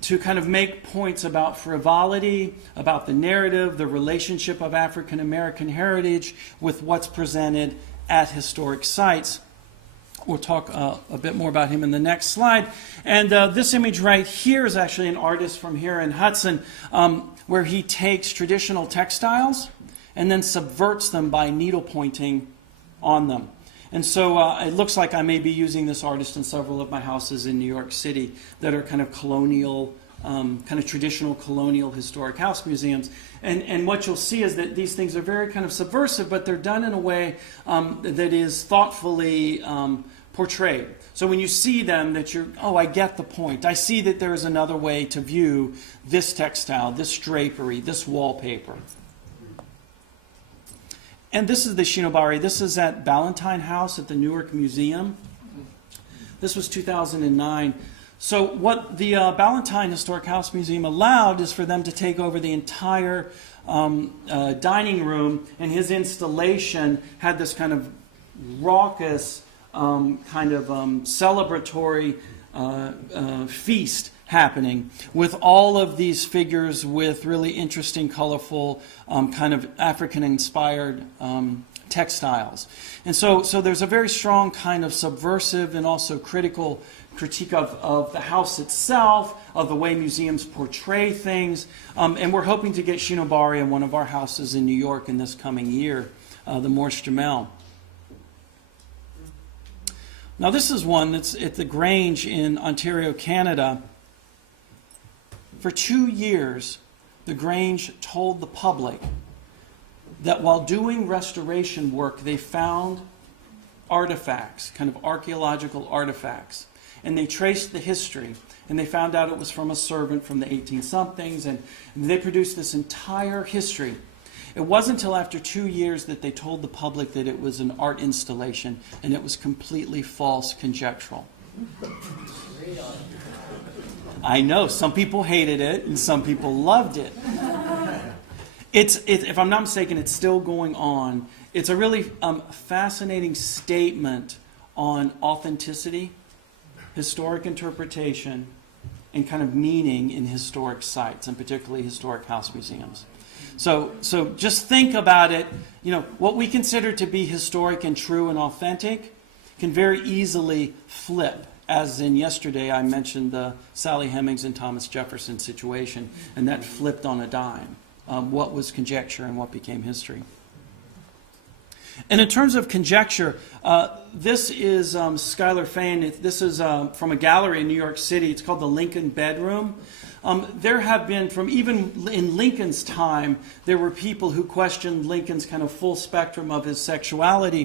to kind of make points about frivolity, about the narrative, the relationship of African American heritage with what's presented at historic sites. We'll talk a bit more about him in the next slide. And this image right here is actually an artist from here in Hudson, where he takes traditional textiles and then subverts them by needle pointing on them. And so it looks like I may be using this artist in several of my houses in New York City that are kind of colonial, kind of traditional colonial historic house museums. And what you'll see is that these things are very kind of subversive, but they're done in a way that is thoughtfully portrayed. So when you see them, that you're, oh, I get the point. I see that there is another way to view this textile, this drapery, this wallpaper. And this is the Shinobare. This is at Ballantine House at the Newark Museum. This was 2009. So what the Ballantine Historic House Museum allowed is for them to take over the entire dining room, and his installation had this kind of raucous, kind of celebratory feast happening with all of these figures with really interesting, colorful, kind of African-inspired textiles. And so there's a very strong kind of subversive and also critical critique of the house itself, of the way museums portray things. And we're hoping to get Shinobare in one of our houses in New York in this coming year, the Morse Jamel. Now this is one that's at the Grange in Ontario, Canada. For 2 years, the Grange told the public that while doing restoration work, they found artifacts, kind of archaeological artifacts, and they traced the history, and they found out it was from a servant from the 18-somethings, and they produced this entire history. It wasn't until after 2 years that they told the public that it was an art installation, and it was completely false, conjectural. I know, some people hated it, and some people loved it. If I'm not mistaken, it's still going on. It's a really fascinating statement on authenticity, historic interpretation, and kind of meaning in historic sites, and particularly historic house museums. So just think about it. You know, what we consider to be historic and true and authentic can very easily flip. As in yesterday, I mentioned the Sally Hemings and Thomas Jefferson situation, and that flipped on a dime. What was conjecture and what became history? And in terms of conjecture, this is Schuyler Fane. This is from a gallery in New York City. It's called the Lincoln Bedroom. There have been, from even in Lincoln's time, there were people who questioned Lincoln's kind of full spectrum of his sexuality,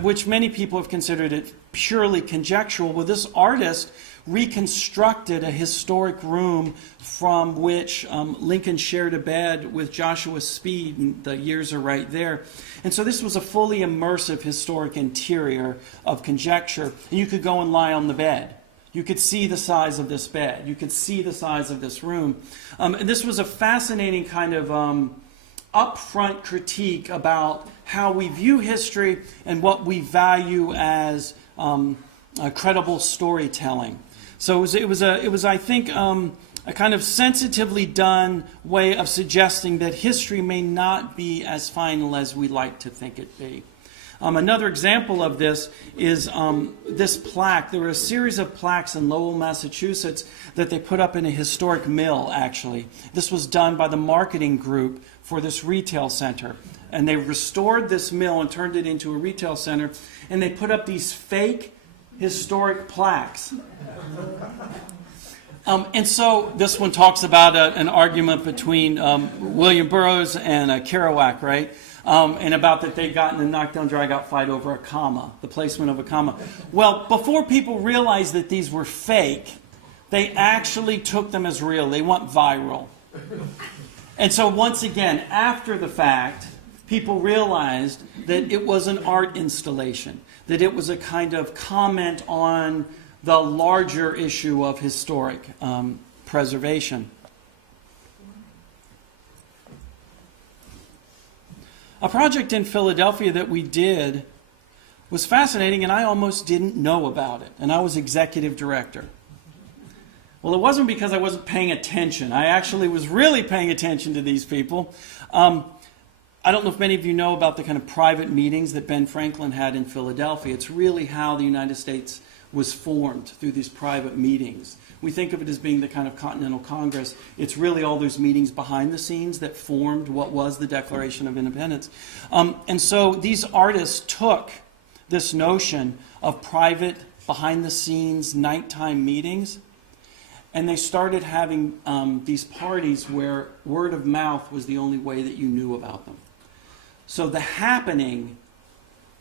which many people have considered it purely conjectural. Well, this artist reconstructed a historic room from which Lincoln shared a bed with Joshua Speed, and the years are right there. And so this was a fully immersive historic interior of conjecture. And you could go and lie on the bed. You could see the size of this bed. You could see the size of this room. And this was a fascinating kind of upfront critique about how we view history and what we value as credible storytelling. So it was I think, a kind of sensitively done way of suggesting that history may not be as final as we like to think it be. Another example of this is this plaque. There were a series of plaques in Lowell, Massachusetts that they put up in a historic mill, actually. This was done by the marketing group for this retail center. And they restored this mill and turned it into a retail center. And they put up these fake historic plaques. And so this one talks about an argument between William Burroughs and Kerouac, right? And about that they'd gotten a knockdown, drag-out fight over a comma, the placement of a comma. Well, before people realized that these were fake, they actually took them as real. They went viral. And so once again, after the fact, people realized that it was an art installation, that it was a kind of comment on the larger issue of historic preservation. A project in Philadelphia that we did was fascinating, and I almost didn't know about it, and I was executive director. Well, it wasn't because I wasn't paying attention. I actually was really paying attention to these people. I don't know if many of you know about the kind of private meetings that Ben Franklin had in Philadelphia. It's really how the United States was formed, through these private meetings. We think of it as being the kind of Continental Congress. It's really all those meetings behind the scenes that formed what was the Declaration of Independence. And so these artists took this notion of private, behind-the-scenes, nighttime meetings, and they started having these parties where word of mouth was the only way that you knew about them. So the happening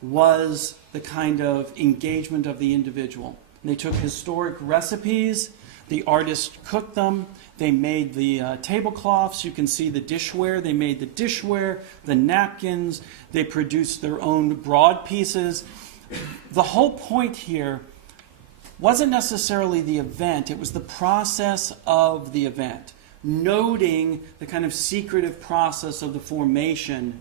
was the kind of engagement of the individual. And they took historic recipes, the artists cooked them, they made the tablecloths, you can see the dishware, they made the dishware, the napkins, they produced their own broad pieces. The whole point here wasn't necessarily the event, it was the process of the event, noting the kind of secretive process of the formation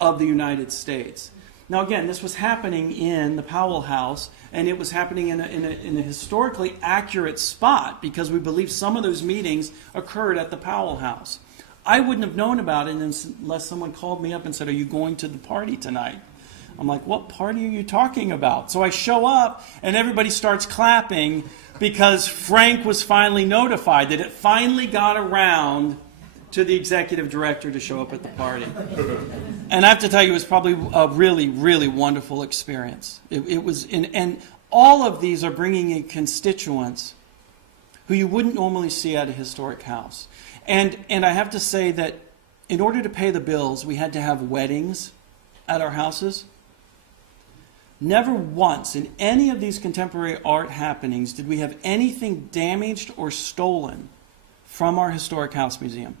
of the United States. Now again, this was happening in the Powell House, and it was happening in a historically accurate spot, because we believe some of those meetings occurred at the Powell House. I wouldn't have known about it unless someone called me up and said, "Are you going to the party tonight?" I'm like, "What party are you talking about?" So I show up, and everybody starts clapping because Frank was finally notified that it finally got around to the executive director to show up at the party. And I have to tell you, it was probably a really, really wonderful experience. It was, and all of these are bringing in constituents who you wouldn't normally see at a historic house. And I have to say that in order to pay the bills, we had to have weddings at our houses. Never once in any of these contemporary art happenings did we have anything damaged or stolen from our historic house museum.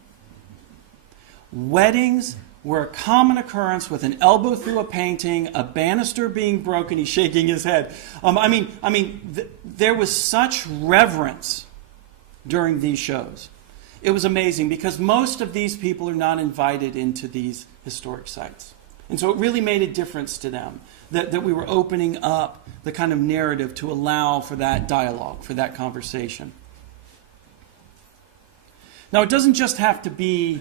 Weddings were a common occurrence, with an elbow through a painting, a banister being broken. He's shaking his head. There was such reverence during these shows. It was amazing, because most of these people are not invited into these historic sites. And so it really made a difference to them that we were opening up the kind of narrative to allow for that dialogue, for that conversation. Now, it doesn't just have to be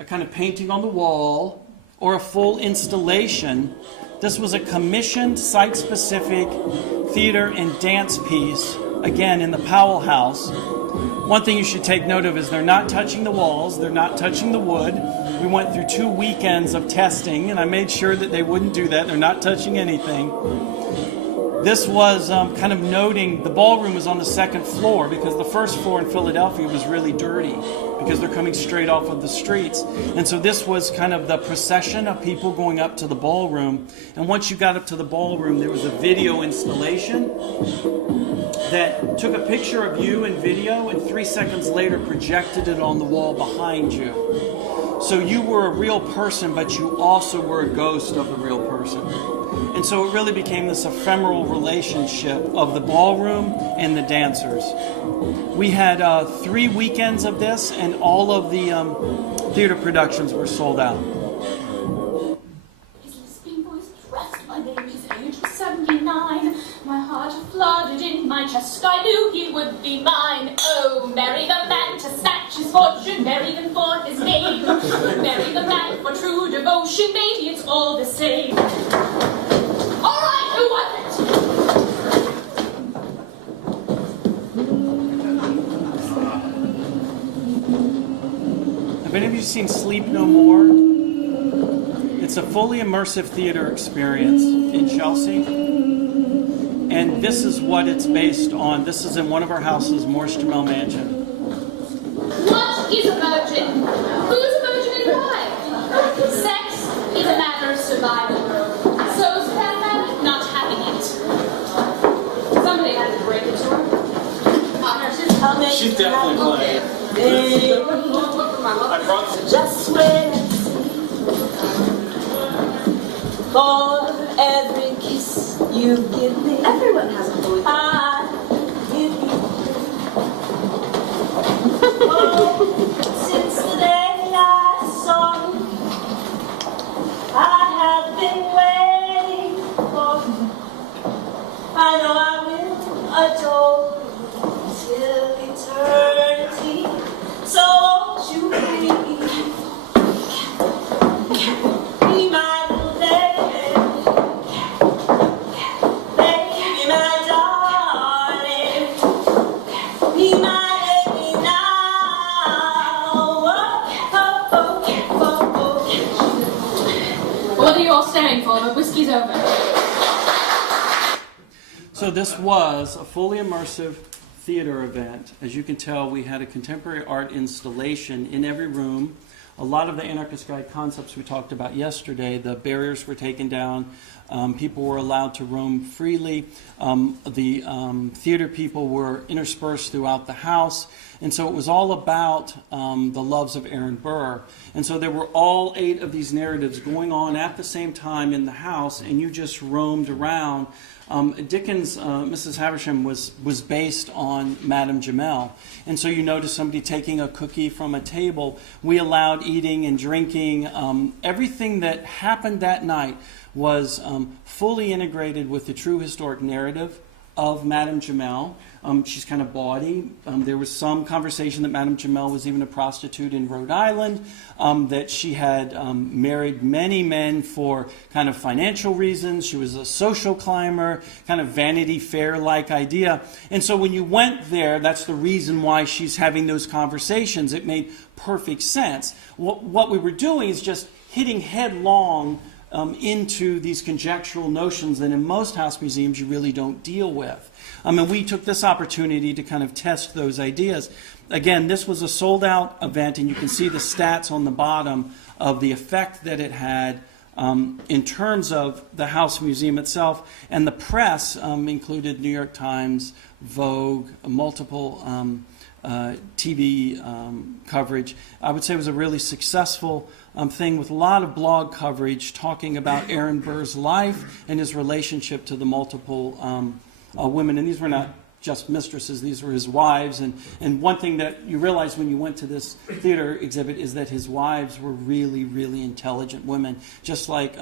a kind of painting on the wall or a full installation. This was a commissioned, site-specific theater and dance piece, again, in the Powell House. One thing you should take note of is they're not touching the walls, they're not touching the wood. We went through 2 weekends of testing, and I made sure that they wouldn't do that. They're not touching anything. This was kind of noting the ballroom was on the 2nd floor, because the 1st floor in Philadelphia was really dirty because they're coming straight off of the streets. And so this was kind of the procession of people going up to the ballroom. And once you got up to the ballroom, there was a video installation that took a picture of you in video, and 3 seconds later projected it on the wall behind you. So you were a real person, but you also were a ghost of a real person. And so it really became this ephemeral relationship of the ballroom and the dancers. We had 3 weekends of this, and all of the theater productions were sold out. His lisping voice dressed my name, his age was 79. My heart flooded in my chest, I knew he would be mine. Oh, marry the man to snatch his fortune, marry him for his name. Marry the man for true devotion, maybe it's all the same. seen Sleep No More? It's a fully immersive theater experience in Chelsea. And this is what it's based on. This is in one of our houses, Morris Jamel Mansion. What is a virgin? Who's a virgin and why? Sex is a matter of survival. So is Batman not having it. Somebody had to break it to her. She's definitely playing. I brought some. Just wait for every kiss you give me. Everyone has a voice. I give you. Oh, since the day I saw you, I have been waiting for you. I know I will adore you till eternity. So won't you please be my little baby, baby, my darling, be my baby now. What are you all staring for? The whiskey's over. So this was a fully immersive theater event. As you can tell, we had a contemporary art installation in every room. A lot of the Anarchist Guide concepts we talked about yesterday, the barriers were taken down. People were allowed to roam freely. The theater people were interspersed throughout the house. And so it was all about the loves of Aaron Burr. And so there were all 8 of these narratives going on at the same time in the house, and you just roamed around. Dickens' Mrs. Havisham was based on Madame Jamel. And so you notice somebody taking a cookie from a table. We allowed eating and drinking. Everything that happened that night was fully integrated with the true historic narrative of Madame Jamel. She's kind of bawdy. There was some conversation that Madame Jamel was even a prostitute in Rhode Island, that she had married many men for kind of financial reasons. She was a social climber, kind of Vanity Fair-like idea. And so when you went there, that's the reason why she's having those conversations. It made perfect sense. What we were doing is just hitting headlong into these conjectural notions that in most house museums you really don't deal with. And we took this opportunity to kind of test those ideas. Again, this was a sold-out event, and you can see the stats on the bottom of the effect that it had in terms of the house museum itself. And the press included New York Times, Vogue, multiple TV coverage. I would say it was a really successful thing with a lot of blog coverage talking about Aaron Burr's life and his relationship to the multiple women. And these were not just mistresses, these were his wives. And one thing that you realize when you went to this theater exhibit is that his wives were really, really intelligent women, just like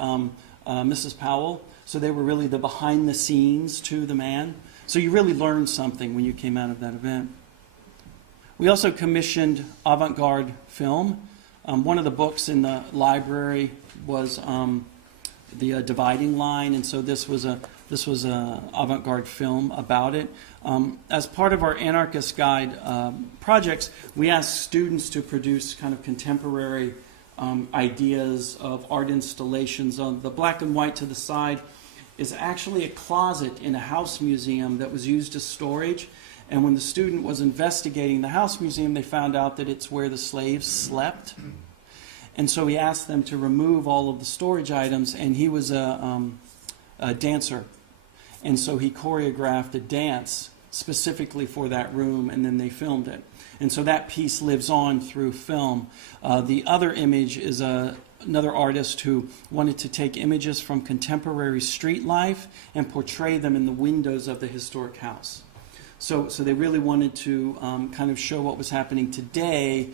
Mrs. Powell. So they were really the behind the scenes to the man. So you really learned something when you came out of that event. We also commissioned avant-garde film. One of the books in the library was the Dividing Line, and so this was a avant-garde film about it. As part of our Anarchist Guide projects, we asked students to produce kind of contemporary ideas of art installations. The black and white to the side is actually a closet in a house museum that was used as storage. And when the student was investigating the house museum, they found out that it's where the slaves slept. And so he asked them to remove all of the storage items, and he was a dancer. And so he choreographed a dance specifically for that room, and then they filmed it. And so that piece lives on through film. The other image is another artist who wanted to take images from contemporary street life and portray them in the windows of the historic house. So they really wanted to kind of show what was happening today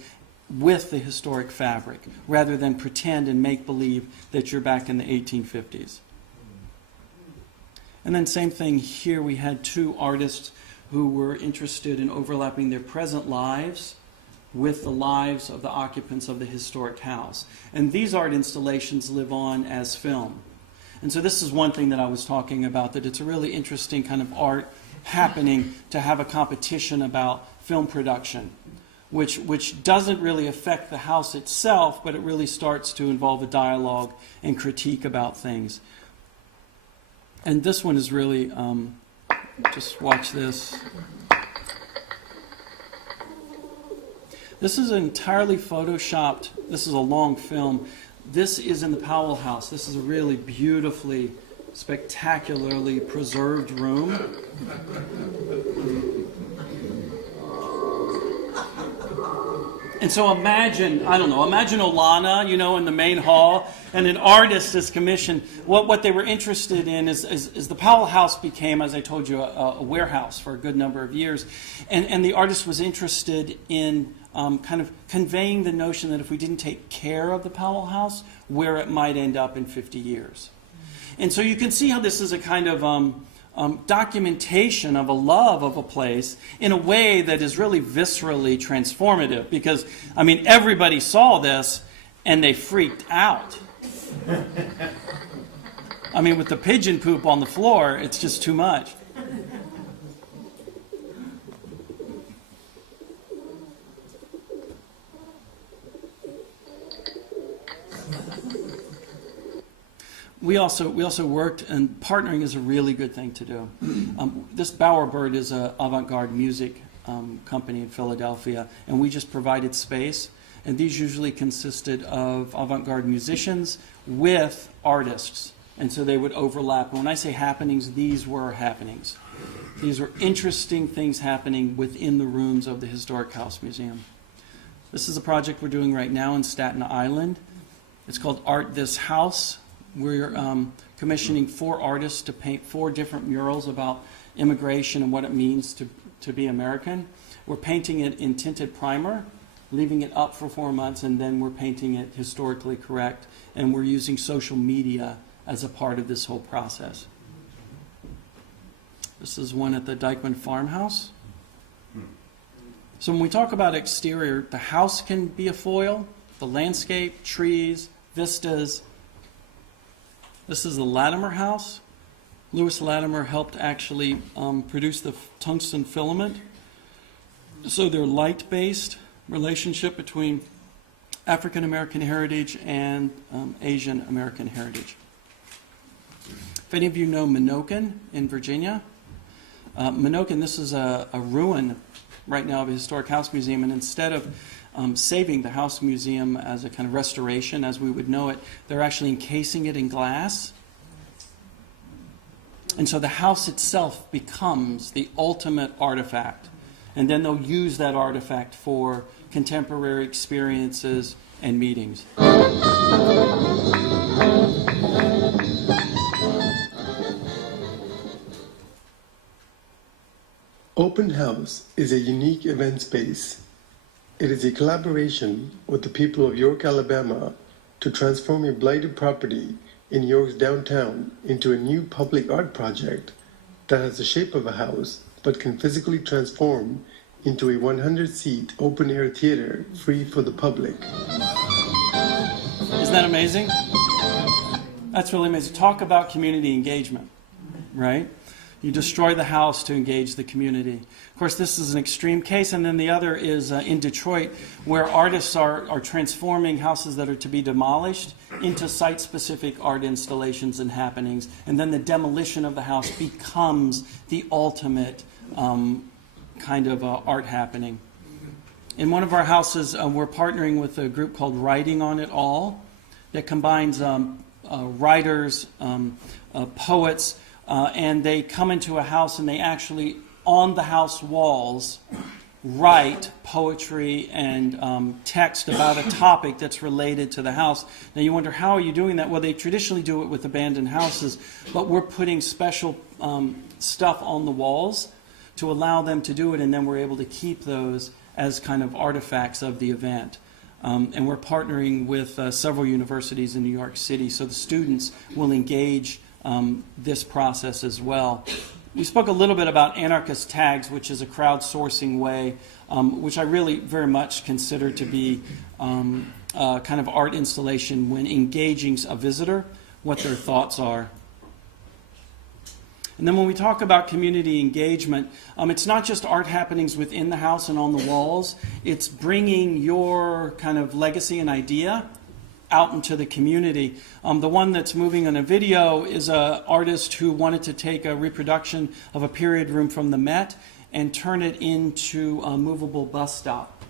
with the historic fabric, rather than pretend and make believe that you're back in the 1850s. And then same thing here, we had 2 artists who were interested in overlapping their present lives with the lives of the occupants of the historic house. And these art installations live on as film. And so this is one thing that I was talking about, that it's a really interesting kind of art happening to have a competition about film production. which doesn't really affect the house itself, but it really starts to involve a dialogue and critique about things. And this one is really, just watch this. This is entirely photoshopped. This is a long film. This is in the Powell House. This is a really beautifully, spectacularly preserved room. And so imagine, I don't know, imagine Olana, you know, in the main hall, and an artist is commissioned. What they were interested in is the Powell House became, as I told you, a warehouse for a good number of years. And the artist was interested in kind of conveying the notion that if we didn't take care of the Powell House, where it might end up in 50 years. And so you can see how this is a kind of documentation of a love of a place in a way that is really viscerally transformative. Because, I mean, everybody saw this and they freaked out. I mean, with the pigeon poop on the floor, it's just too much. We also worked, and partnering is a really good thing to do. This Bowerbird is an avant-garde music company in Philadelphia, and we just provided space. And these usually consisted of avant-garde musicians with artists, and so they would overlap. And when I say happenings, these were happenings. These were interesting things happening within the rooms of the Historic House Museum. This is a project we're doing right now in Staten Island. It's called Art This House. We're commissioning 4 artists to paint 4 different murals about immigration and what it means to be American. We're painting it in tinted primer, leaving it up for 4 months, and then we're painting it historically correct. And we're using social media as a part of this whole process. This is one at the Dykeman Farmhouse. So when we talk about exterior, the house can be a foil, the landscape, trees, vistas. This is the Latimer House. Lewis Latimer helped actually produce the tungsten filament. So they're light-based relationship between African American heritage and Asian American heritage. If any of you know Menoken in Virginia, Menoken, this is a ruin right now of a historic house museum, and instead of saving the house museum as a kind of restoration as we would know it, they're actually encasing it in glass. And so the house itself becomes the ultimate artifact. And then they'll use that artifact for contemporary experiences and meetings. Open House is a unique event space. It is a collaboration with the people of York, Alabama, to transform a blighted property in York's downtown into a new public art project that has the shape of a house but can physically transform into a 100-seat open-air theater free for the public. Isn't that amazing? That's really amazing. Talk about community engagement, right? You destroy the house to engage the community. Of course, this is an extreme case, and then the other is in Detroit, where artists are transforming houses that are to be demolished into site-specific art installations and happenings, and then the demolition of the house becomes the ultimate kind of art happening. In one of our houses, we're partnering with a group called Writing on It All that combines writers, poets, and they come into a house and they actually, on the house walls, write poetry and text about a topic that's related to the house. Now you wonder, how are you doing that? Well, they traditionally do it with abandoned houses, but we're putting special stuff on the walls to allow them to do it, and then we're able to keep those as kind of artifacts of the event. And we're partnering with several universities in New York City, so the students will engage this process as well. We spoke a little bit about anarchist tags, which is a crowdsourcing way, which I really very much consider to be kind of art installation when engaging a visitor, what their thoughts are. And then when we talk about community engagement, it's not just art happenings within the house and on the walls. It's bringing your kind of legacy and idea out into the community. The one that's moving on a video is an artist who wanted to take a reproduction of a period room from the Met and turn it into a movable bus stop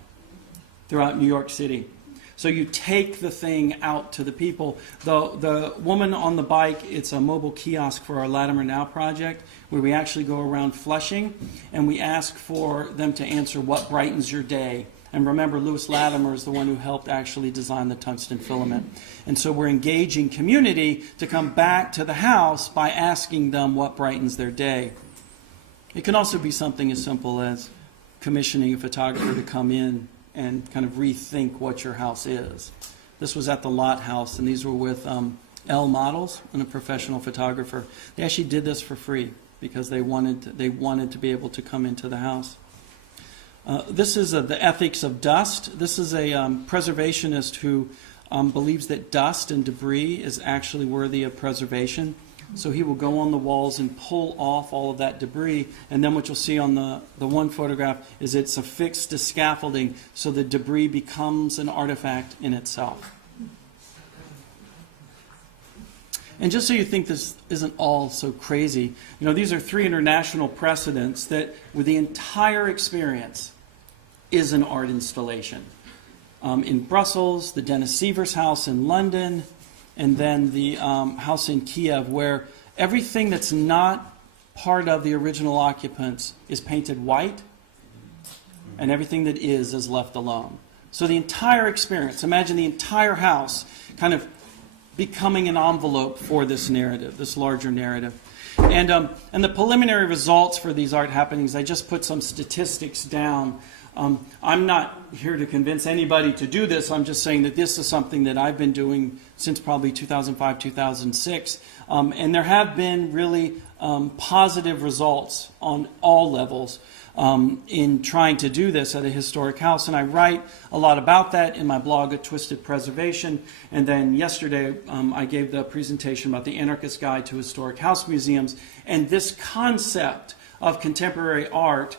throughout New York City. So you take the thing out to the people. The woman on the bike, it's a mobile kiosk for our Latimer Now project, where we actually go around Flushing and we ask for them to answer what brightens your day. And remember, Louis Latimer is the one who helped actually design the tungsten filament. And so we're engaging community to come back to the house by asking them what brightens their day. It can also be something as simple as commissioning a photographer to come in and kind of rethink what your house is. This was at the Lot House, and these were with L Models and a professional photographer. They actually did this for free because they wanted to be able to come into the house. This is the ethics of dust. This is a preservationist who believes that dust and debris is actually worthy of preservation. So he will go on the walls and pull off all of that debris. And then what you'll see on the one photograph is it's affixed to scaffolding, so the debris becomes an artifact in itself. And just so you think this isn't all so crazy, you know, these are 3 international precedents that with the entire experience is an art installation. In Brussels, the Dennis Sievers house in London, and then the house in Kiev, where everything that's not part of the original occupants is painted white, and everything that is left alone. So the entire experience, imagine the entire house kind of becoming an envelope for this narrative, this larger narrative. And the preliminary results for these art happenings, I just put some statistics down. I'm not here to convince anybody to do this. I'm just saying that this is something that I've been doing since probably 2005, 2006. And there have been really positive results on all levels in trying to do this at a historic house. And I write a lot about that in my blog at Twisted Preservation. And then yesterday I gave the presentation about the Anarchist Guide to Historic House Museums. And this concept of contemporary art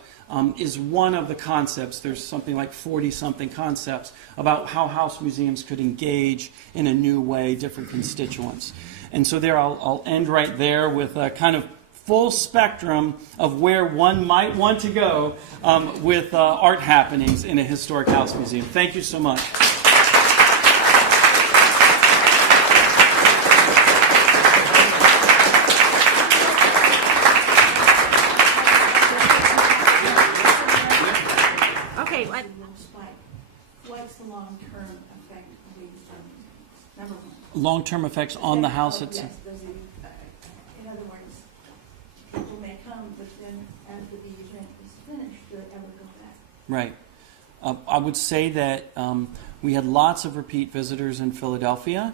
is one of the concepts. There's something like 40-something concepts about how house museums could engage in a new way different constituents. And so there I'll end right there with a kind of full spectrum of where one might want to go with art happenings in a historic house museum. Thank you so much. What's the long-term effect of these number one? Long-term effects on the house itself. Yes, in other words, people may come, but then after the event is finished, do they ever go back? Right. I would say that we had lots of repeat visitors in Philadelphia,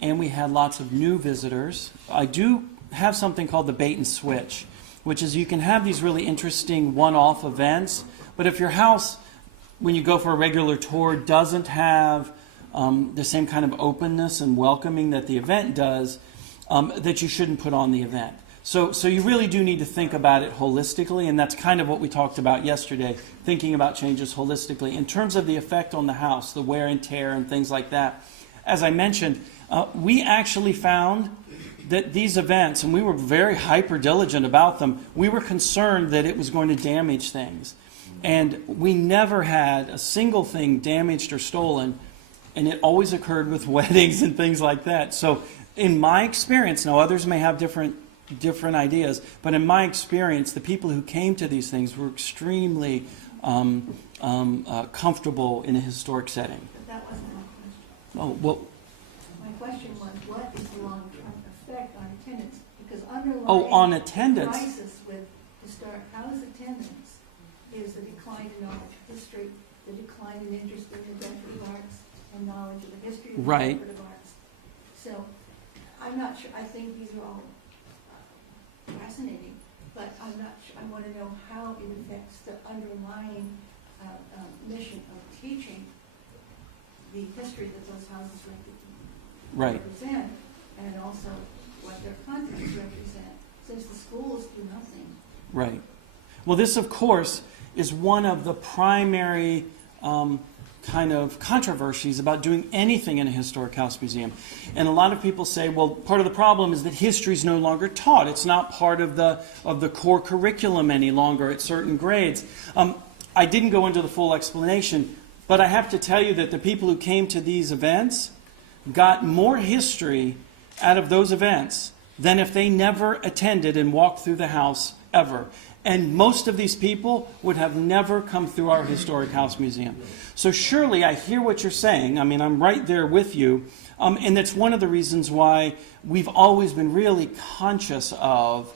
and we had lots of new visitors. I do have something called the bait and switch, which is you can have these really interesting one-off events, but if your house, when you go for a regular tour, doesn't have the same kind of openness and welcoming that the event does, that you shouldn't put on the event. So you really do need to think about it holistically, and that's kind of what we talked about yesterday, thinking about changes holistically. In terms of the effect on the house, the wear and tear and things like that, as I mentioned, we actually found that these events, and we were very hyper-diligent about them, we were concerned that it was going to damage things. And we never had a single thing damaged or stolen, and it always occurred with weddings and things like that. So in my experience, now others may have different ideas, but in my experience, the people who came to these things were extremely comfortable in a historic setting. But that wasn't my question. Oh, well. My question was, what is the long-term effect on attendance? Because underlying on attendance. the crisis with historic house attendance is the decline in knowledge of history, the decline in interest in the decorative arts, and knowledge of the history of the decorative arts. So I'm not sure. I think these are all fascinating, but I'm not sure. I want to know how it affects the underlying mission of teaching the history that those houses represent, and also what their contents represent. says the schools do nothing. Right. Well, this, of course, is one of the primary kind of controversies about doing anything in a historic house museum. And a lot of people say, well, part of the problem is that history is no longer taught. It's not part of the core curriculum any longer at certain grades. I didn't go into the full explanation, but I have to tell you that the people who came to these events got more history out of those events than if they never attended and walked through the house ever. And most of these people would have never come through our historic house museum. So surely I hear what you're saying. I mean, I'm right there with you. And that's one of the reasons why we've always been really conscious of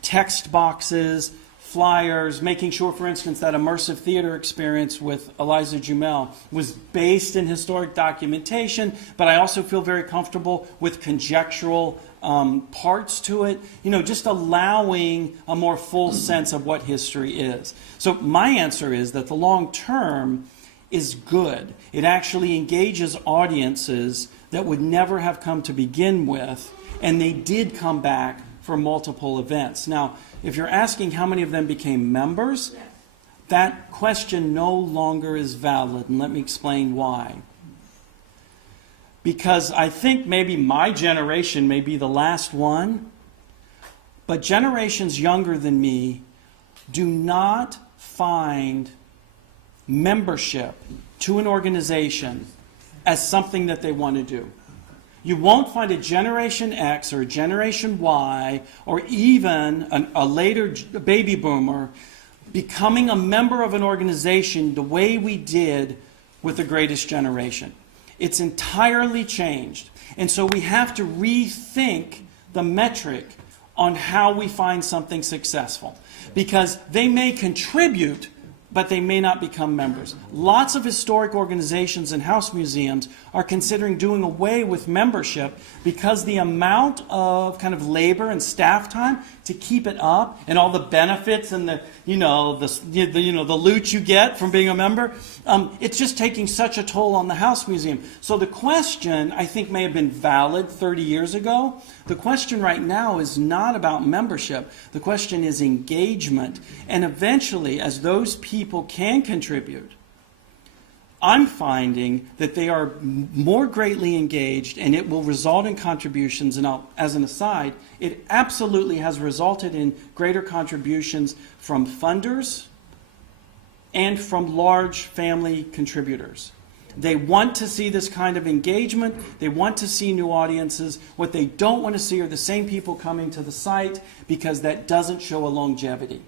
text boxes, flyers, making sure, for instance, that immersive theater experience with Eliza Jumel was based in historic documentation, but I also feel very comfortable with conjectural parts to it, just allowing a more full sense of what history is. So my answer is that the long term is good. It actually engages audiences that would never have come to begin with, and they did come back for multiple events. Now, if you're asking how many of them became members, that question no longer is valid, and let me explain why. Because I think maybe my generation may be the last one, but generations younger than me do not find membership to an organization as something that they want to do. You won't find a Generation X or a Generation Y or even a later baby boomer becoming a member of an organization the way we did with the Greatest Generation. It's entirely changed. And so we have to rethink the metric on how we find something successful. Because they may contribute, but they may not become members. Lots of historic organizations and house museums are considering doing away with membership because the amount of kind of labor and staff time to keep it up and all the benefits and the loot you get from being a member, it's just taking such a toll on the house museum. So the question, I think, may have been valid 30 years ago. The question right now is not about membership. The question is engagement. And eventually, as those people can contribute, I'm finding that they are more greatly engaged, and it will result in contributions. And as an aside, it absolutely has resulted in greater contributions from funders and from large family contributors. They want to see this kind of engagement. They want to see new audiences. What they don't want to see are the same people coming to the site, because that doesn't show a longevity.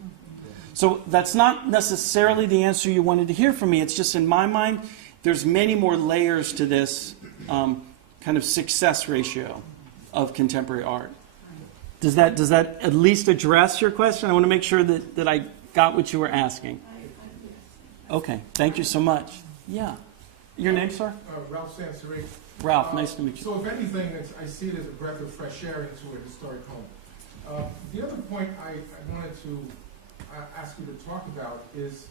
So that's not necessarily the answer you wanted to hear from me. It's just, in my mind, there's many more layers to this kind of success ratio of contemporary art. Does that at least address your question? I want to make sure that I got what you were asking. Okay, thank you so much. Yeah. Your name, sir? Ralph Sansari. Ralph, nice to meet you. So if anything, I see it as a breath of fresh air into a historic home. The other point I wanted to ask you to talk about is,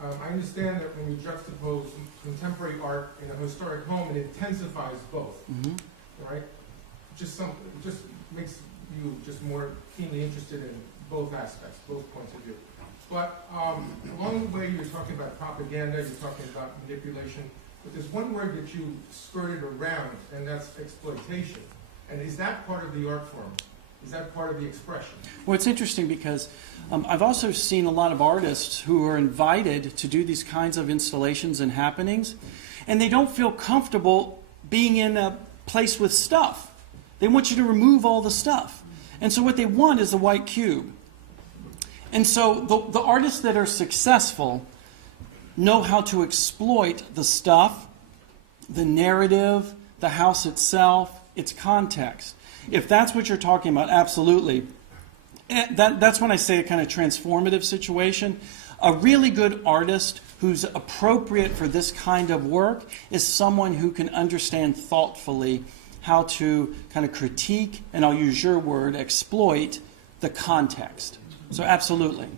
I understand that when you juxtapose contemporary art in a historic home, it intensifies both, right? It just makes you just more keenly interested in both aspects, both points of view. But along the way, you're talking about propaganda, you're talking about manipulation, but there's one word that you skirted around, and that's exploitation. And is that part of the art form? Is that part of the expression? Well, it's interesting because I've also seen a lot of artists who are invited to do these kinds of installations and happenings, and they don't feel comfortable being in a place with stuff. They want you to remove all the stuff. And so what they want is the white cube. And so the artists that are successful know how to exploit the stuff, the narrative, the house itself, its context. If that's what you're talking about, absolutely. That's when I say a kind of transformative situation. A really good artist who's appropriate for this kind of work is someone who can understand thoughtfully how to kind of critique, and I'll use your word, exploit the context. So absolutely.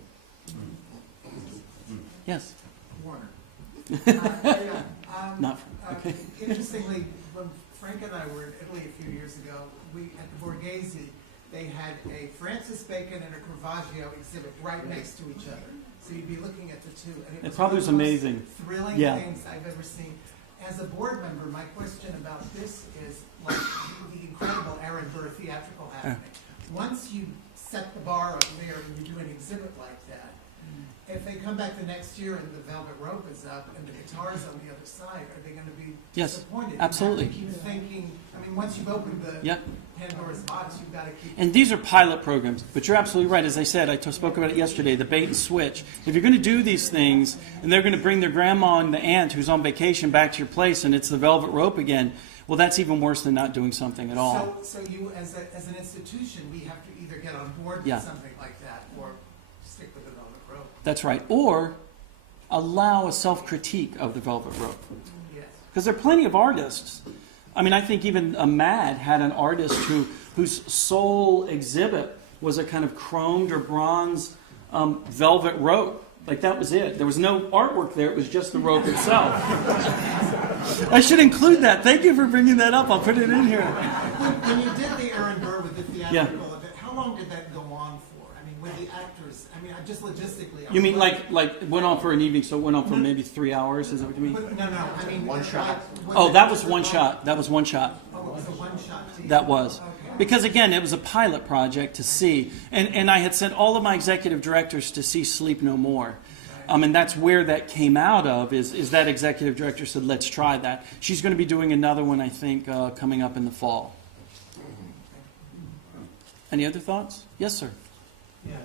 Yes? Warner. Not okay. Interestingly, when Frank and I were in Italy a few years ago, at the Borghese, they had a Francis Bacon and a Caravaggio exhibit right next to each other. So you'd be looking at the two. And It probably was one of the most amazing. Thrilling Yeah. things I've ever seen. As a board member, my question about this is like the incredible Aaron Burr theatrical happening. Once you set the bar up there and you do an exhibit like that, if they come back the next year and the velvet rope is up and the guitar's on the other side, are they going to be Yes, disappointed? absolutely. You have to keep thinking. I mean, once you've opened the Yep. Pandora's box, you've got to keep. And these are pilot programs, but you're absolutely right. As I said, I spoke about it yesterday, the bait and switch. If you're going to do these things, and they're going to bring their grandma and the aunt who's on vacation back to your place, and it's the velvet rope again, well, that's even worse than not doing something at all. So you, as an institution, we have to either get on board with Yeah. something like that or stick with the velvet rope. That's right. Or allow a self-critique of the velvet rope. Yes. Because there are plenty of artists. I mean, I think even Mad had an artist whose sole exhibit was a kind of chromed or bronze velvet rope. Like, that was it. There was no artwork there. It was just the rope itself. I should include that. Thank you for bringing that up. I'll put it in here. When you did the Aaron Burr with the theatrical Yeah. of it, how long did that go on for? I mean, with the actors, I mean, just logistically. You mean like it went on for an evening, so it went on for maybe 3 hours? Is that what you mean? No, I mean. One shot. Oh, that was one shot. That was one shot. Oh, it was a one-shot deal. That was. Okay. Because again, it was a pilot project to see. And I had sent all of my executive directors to see Sleep No More. And that's where that came out of, is that executive director said, let's try that. She's going to be doing another one, I think, coming up in the fall. Any other thoughts? Yes, sir. Yeah,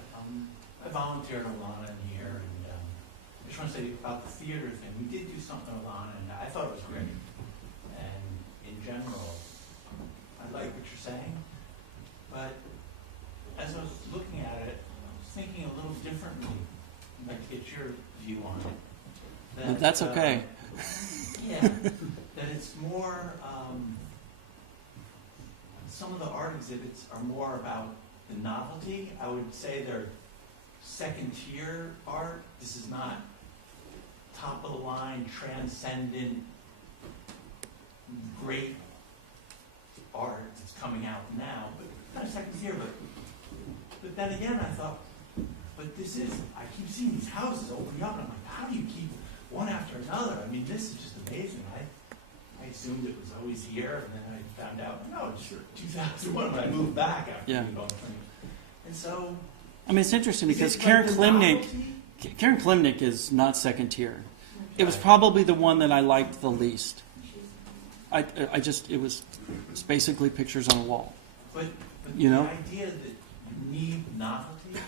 I volunteered a lot in here, and I just want to say about the theater thing. We did do something a lot, and I thought it was great. And in general, I like what you're saying, but as I was looking at it, I was thinking a little differently. I'd like to get your view on it. That's okay. Yeah, that it's more, some of the art exhibits are more about the novelty. I would say they're second tier art. This is not top of the line, transcendent, great art that's coming out now, but kind of second tier. But then again, I thought, but this is, I keep seeing these houses opening up, and I'm like, how do you keep one after another? I mean, this is just amazing. I assumed it was always here, and then I found out, no, it's 2001 when I moved back after Yeah. being gone. And so, I mean, it's interesting is because it Karen like the Klimnik, novelty? Karen Klimnik is not second tier. It was probably the one that I liked the least. It was basically pictures on a wall. But You know? the idea that you need novelty.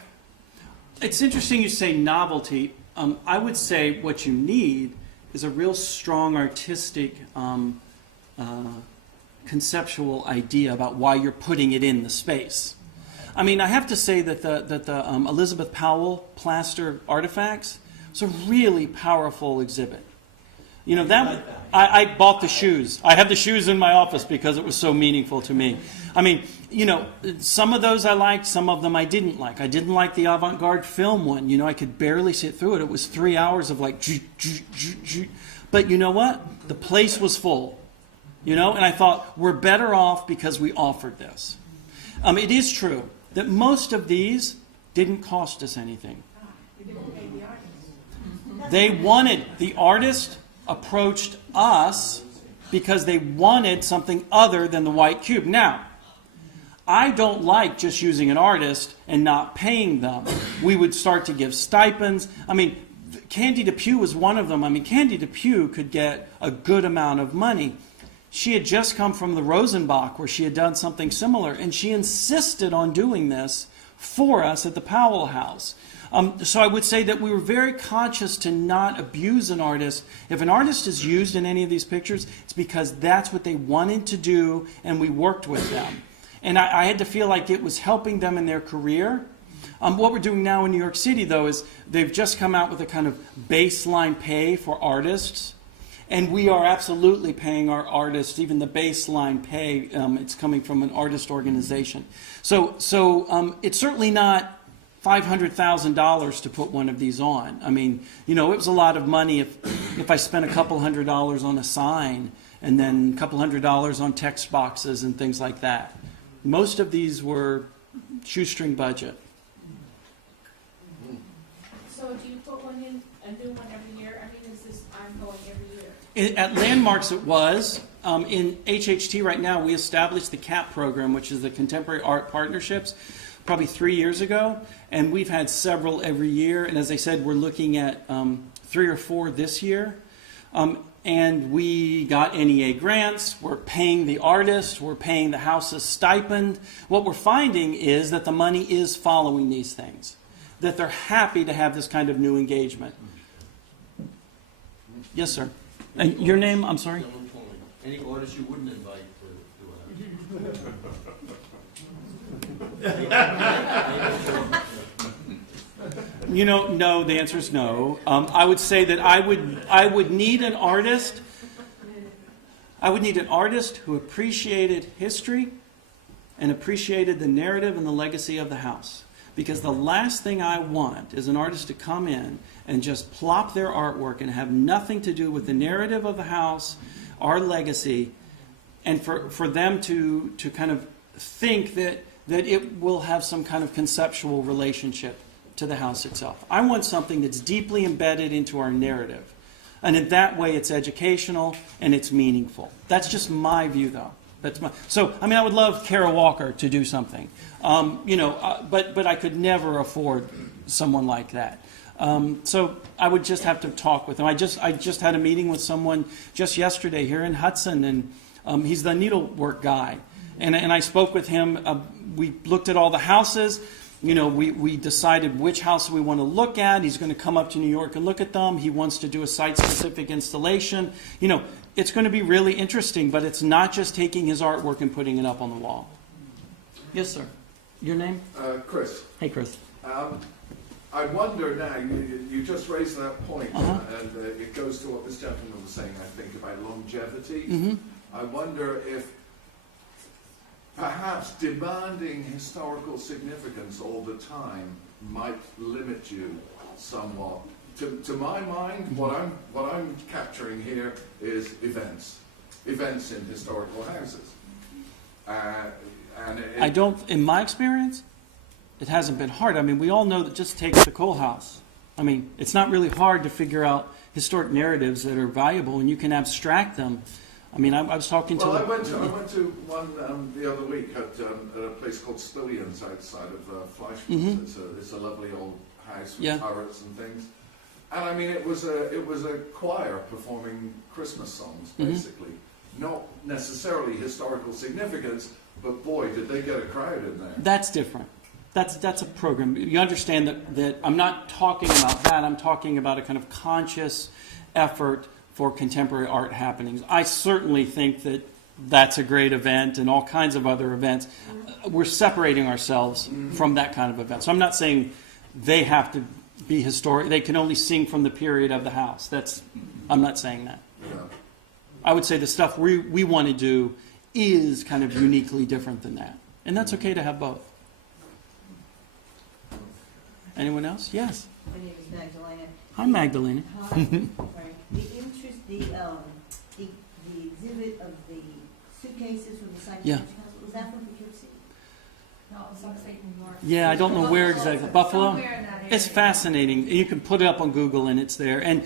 It's interesting you say novelty. I would say what you need is a real strong artistic conceptual idea about why you're putting it in the space. I mean, I have to say that the Elizabeth Powell plaster artifacts was a really powerful exhibit. You know, I bought the shoes. I have the shoes in my office because it was so meaningful to me. I mean, you know, some of those I liked, some of them I didn't like. I didn't like the avant-garde film one. You know, I could barely sit through it. It was 3 hours of like, but you know what? The place was full. You know, and I thought, we're better off because we offered this. It is true that most of these didn't cost us anything. They wanted, the artist approached us because they wanted something other than the white cube. Now, I don't like just using an artist and not paying them. We would start to give stipends. I mean, Candy Depew was one of them. I mean, Candy Depew could get a good amount of money. She had just come from the Rosenbach where she had done something similar, and she insisted on doing this for us at the Powell House. So I would say that we were very conscious to not abuse an artist. If an artist is used in any of these pictures, it's because that's what they wanted to do, and we worked with them. And I had to feel like it was helping them in their career. What we're doing now in New York City, though, is they've just come out with a kind of baseline pay for artists. And we are absolutely paying our artists, even the baseline pay. It's coming from an artist organization. So it's certainly not $500,000 to put one of these on. I mean, you know, it was a lot of money if I spent a couple $100 on a sign and then a couple $100 on text boxes and things like that. Most of these were shoestring budget. So do you put one in, a new one every year? I mean, is this ongoing every year? At Landmarks it was. In HHT right now, we established the CAP program, which is the Contemporary Art Partnerships, probably 3 years ago. And we've had several every year. And as I said, we're looking at 3 or 4 this year. And we got NEA grants. We're paying the artists. We're paying the house's stipend. What we're finding is that the money is following these things, that they're happy to have this kind of new engagement. Yes, sir. And your name, I'm sorry? Any artists you wouldn't invite to You know, no, the answer is no. I would say that I would need an artist. I would need an artist who appreciated history and appreciated the narrative and the legacy of the house. Because the last thing I want is an artist to come in and just plop their artwork and have nothing to do with the narrative of the house, our legacy, and for them to kind of think that it will have some kind of conceptual relationship to the house itself. I want something that's deeply embedded into our narrative. And in that way, it's educational and it's meaningful. That's just my view, though. So, I mean, I would love Kara Walker to do something, but I could never afford someone like that. So I would just have to talk with him. I just had a meeting with someone just yesterday here in Hudson, and he's the needlework guy. And I spoke with him. We looked at all the houses. We decided which house we want to look at. He's going to come up to New York and look at them. He wants to do a site-specific installation. It's going to be really interesting, but it's not just taking his artwork and putting it up on the wall. Yes, sir. Your name? Chris. Hey, Chris. I wonder now, you just raised that point, and it goes to what this gentleman was saying, I think, about longevity. Mm-hmm. I wonder if perhaps demanding historical significance all the time might limit you somewhat. To my mind, what I'm capturing here is events in historical houses. I don't, in my experience, it hasn't been hard. I mean, we all know that just take the Cole House. I mean, it's not really hard to figure out historic narratives that are valuable, and you can abstract them. I mean, I was talking to... Well, I went to one the other week at a place called Spillians outside of Fleischmann's. Mm-hmm. It's a lovely old house with Yeah. turrets and things. And I mean, it was a choir performing Christmas songs, basically. Not necessarily historical significance, but boy, did they get a crowd in there. That's different. That's a program. You understand that I'm not talking about that. I'm talking about a kind of conscious effort for contemporary art happenings. I certainly think that that's a great event and all kinds of other events. We're separating ourselves from that kind of event. So I'm not saying they have to be historic. They can only sing from the period of the house. I'm not saying that. Yeah. I would say the stuff we want to do is kind of uniquely different than that. And that's okay to have both. Anyone else? Yes. My name is Magdalena. Hi, Magdalena. Hi. Sorry. The exhibit of the suitcases from the psychiatric hospital, was that from Poughkeepsie? No, it's upstate New York. Yeah, I don't know where exactly. Buffalo? Somewhere in that area. It's fascinating. You can put it up on Google and it's there. And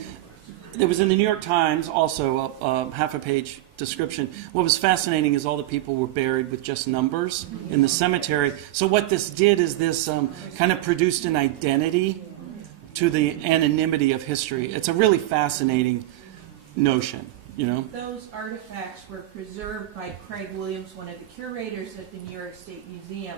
it was in the New York Times, also a half a page description. What was fascinating is all the people were buried with just numbers in the cemetery. So what this did is this kind of produced an identity to the anonymity of history. It's a really fascinating notion, Those artifacts were preserved by Craig Williams, one of the curators at the New York State Museum.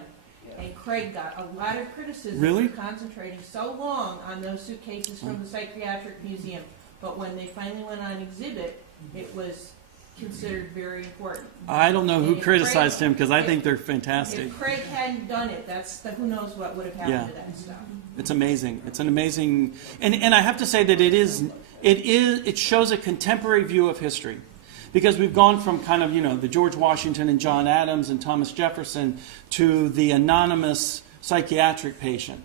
And Craig got a lot of criticism for concentrating so long on those suitcases from the Psychiatric Museum. But when they finally went on exhibit, it was considered very important. I don't know who criticized him because I think they're fantastic. If Craig hadn't done it, who knows what would have happened to that stuff. It's amazing. It's an amazing, and I have to say that it shows a contemporary view of history, because we've gone from kind of the George Washington and John Adams and Thomas Jefferson to the anonymous psychiatric patient.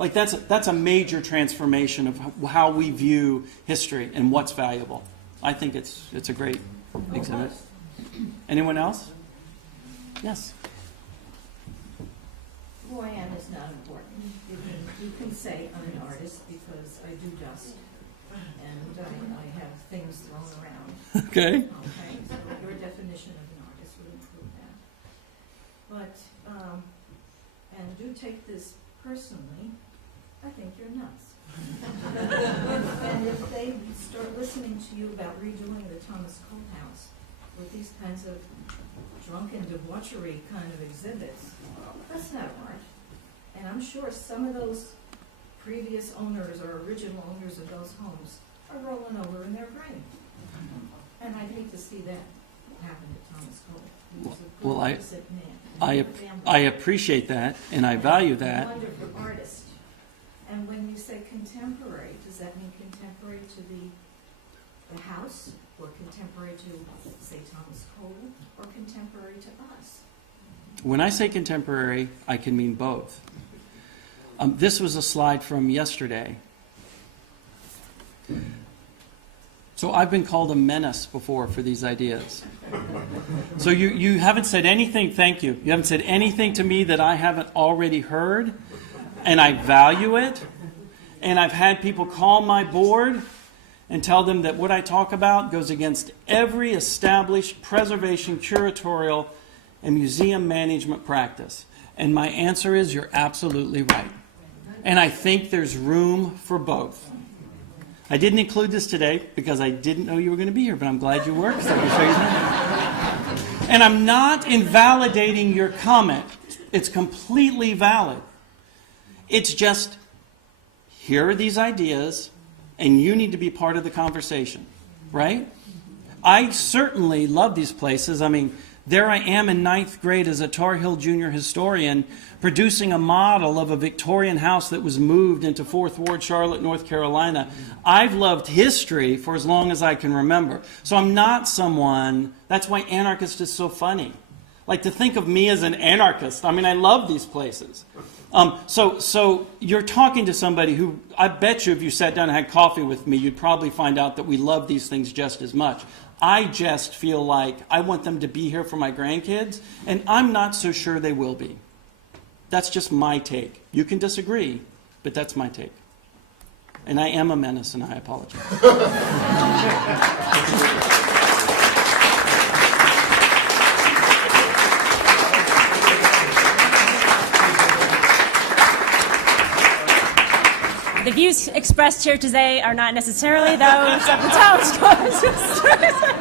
Like that's a major transformation of how we view history and what's valuable. I think it's a great exhibit. Anyone else? Yes. Who I not important. You can say I'm an artist because I do dust, and I have things thrown around. Okay. Okay, so your definition of an artist would include that. But, and do take this personally, I think you're nuts. And if they start listening to you about redoing the Thomas Cole House with these kinds of drunken debauchery kind of exhibits, that's not art. And I'm sure some of those previous owners or original owners of those homes are rolling over in their grave. And I'd hate to see that happen to Thomas Cole. He was a Well, good, decent man. I appreciate that, and I value that. A wonderful artist. And when you say contemporary, does that mean contemporary to the house, or contemporary to, say, Thomas Cole, or contemporary to us? When I say contemporary, I can mean both. This was a slide from yesterday. So I've been called a menace before for these ideas. So you haven't said anything, thank you. You haven't said anything to me that I haven't already heard, and I value it. And I've had people call my board and tell them that what I talk about goes against every established preservation, curatorial, and museum management practice. And my answer is, you're absolutely right. And I think there's room for both. I didn't include this today because I didn't know you were going to be here, but I'm glad you were, because I can show you that. And I'm not invalidating your comment. It's completely valid. It's just, here are these ideas, and you need to be part of the conversation, right? I certainly love these places. I mean, there I am in 9th grade as a Tar Heel Junior historian producing a model of a Victorian house that was moved into 4th Ward, Charlotte, North Carolina. I've loved history for as long as I can remember. So I'm not someone, that's why anarchist is so funny. Like, to think of me as an anarchist. I mean, I love these places. So you're talking to somebody who, I bet you if you sat down and had coffee with me, you'd probably find out that we love these things just as much. I just feel like I want them to be here for my grandkids, and I'm not so sure they will be. That's just my take. You can disagree, but that's my take. And I am a menace, and I apologize. The views expressed here today are not necessarily those of the Thomas Cole.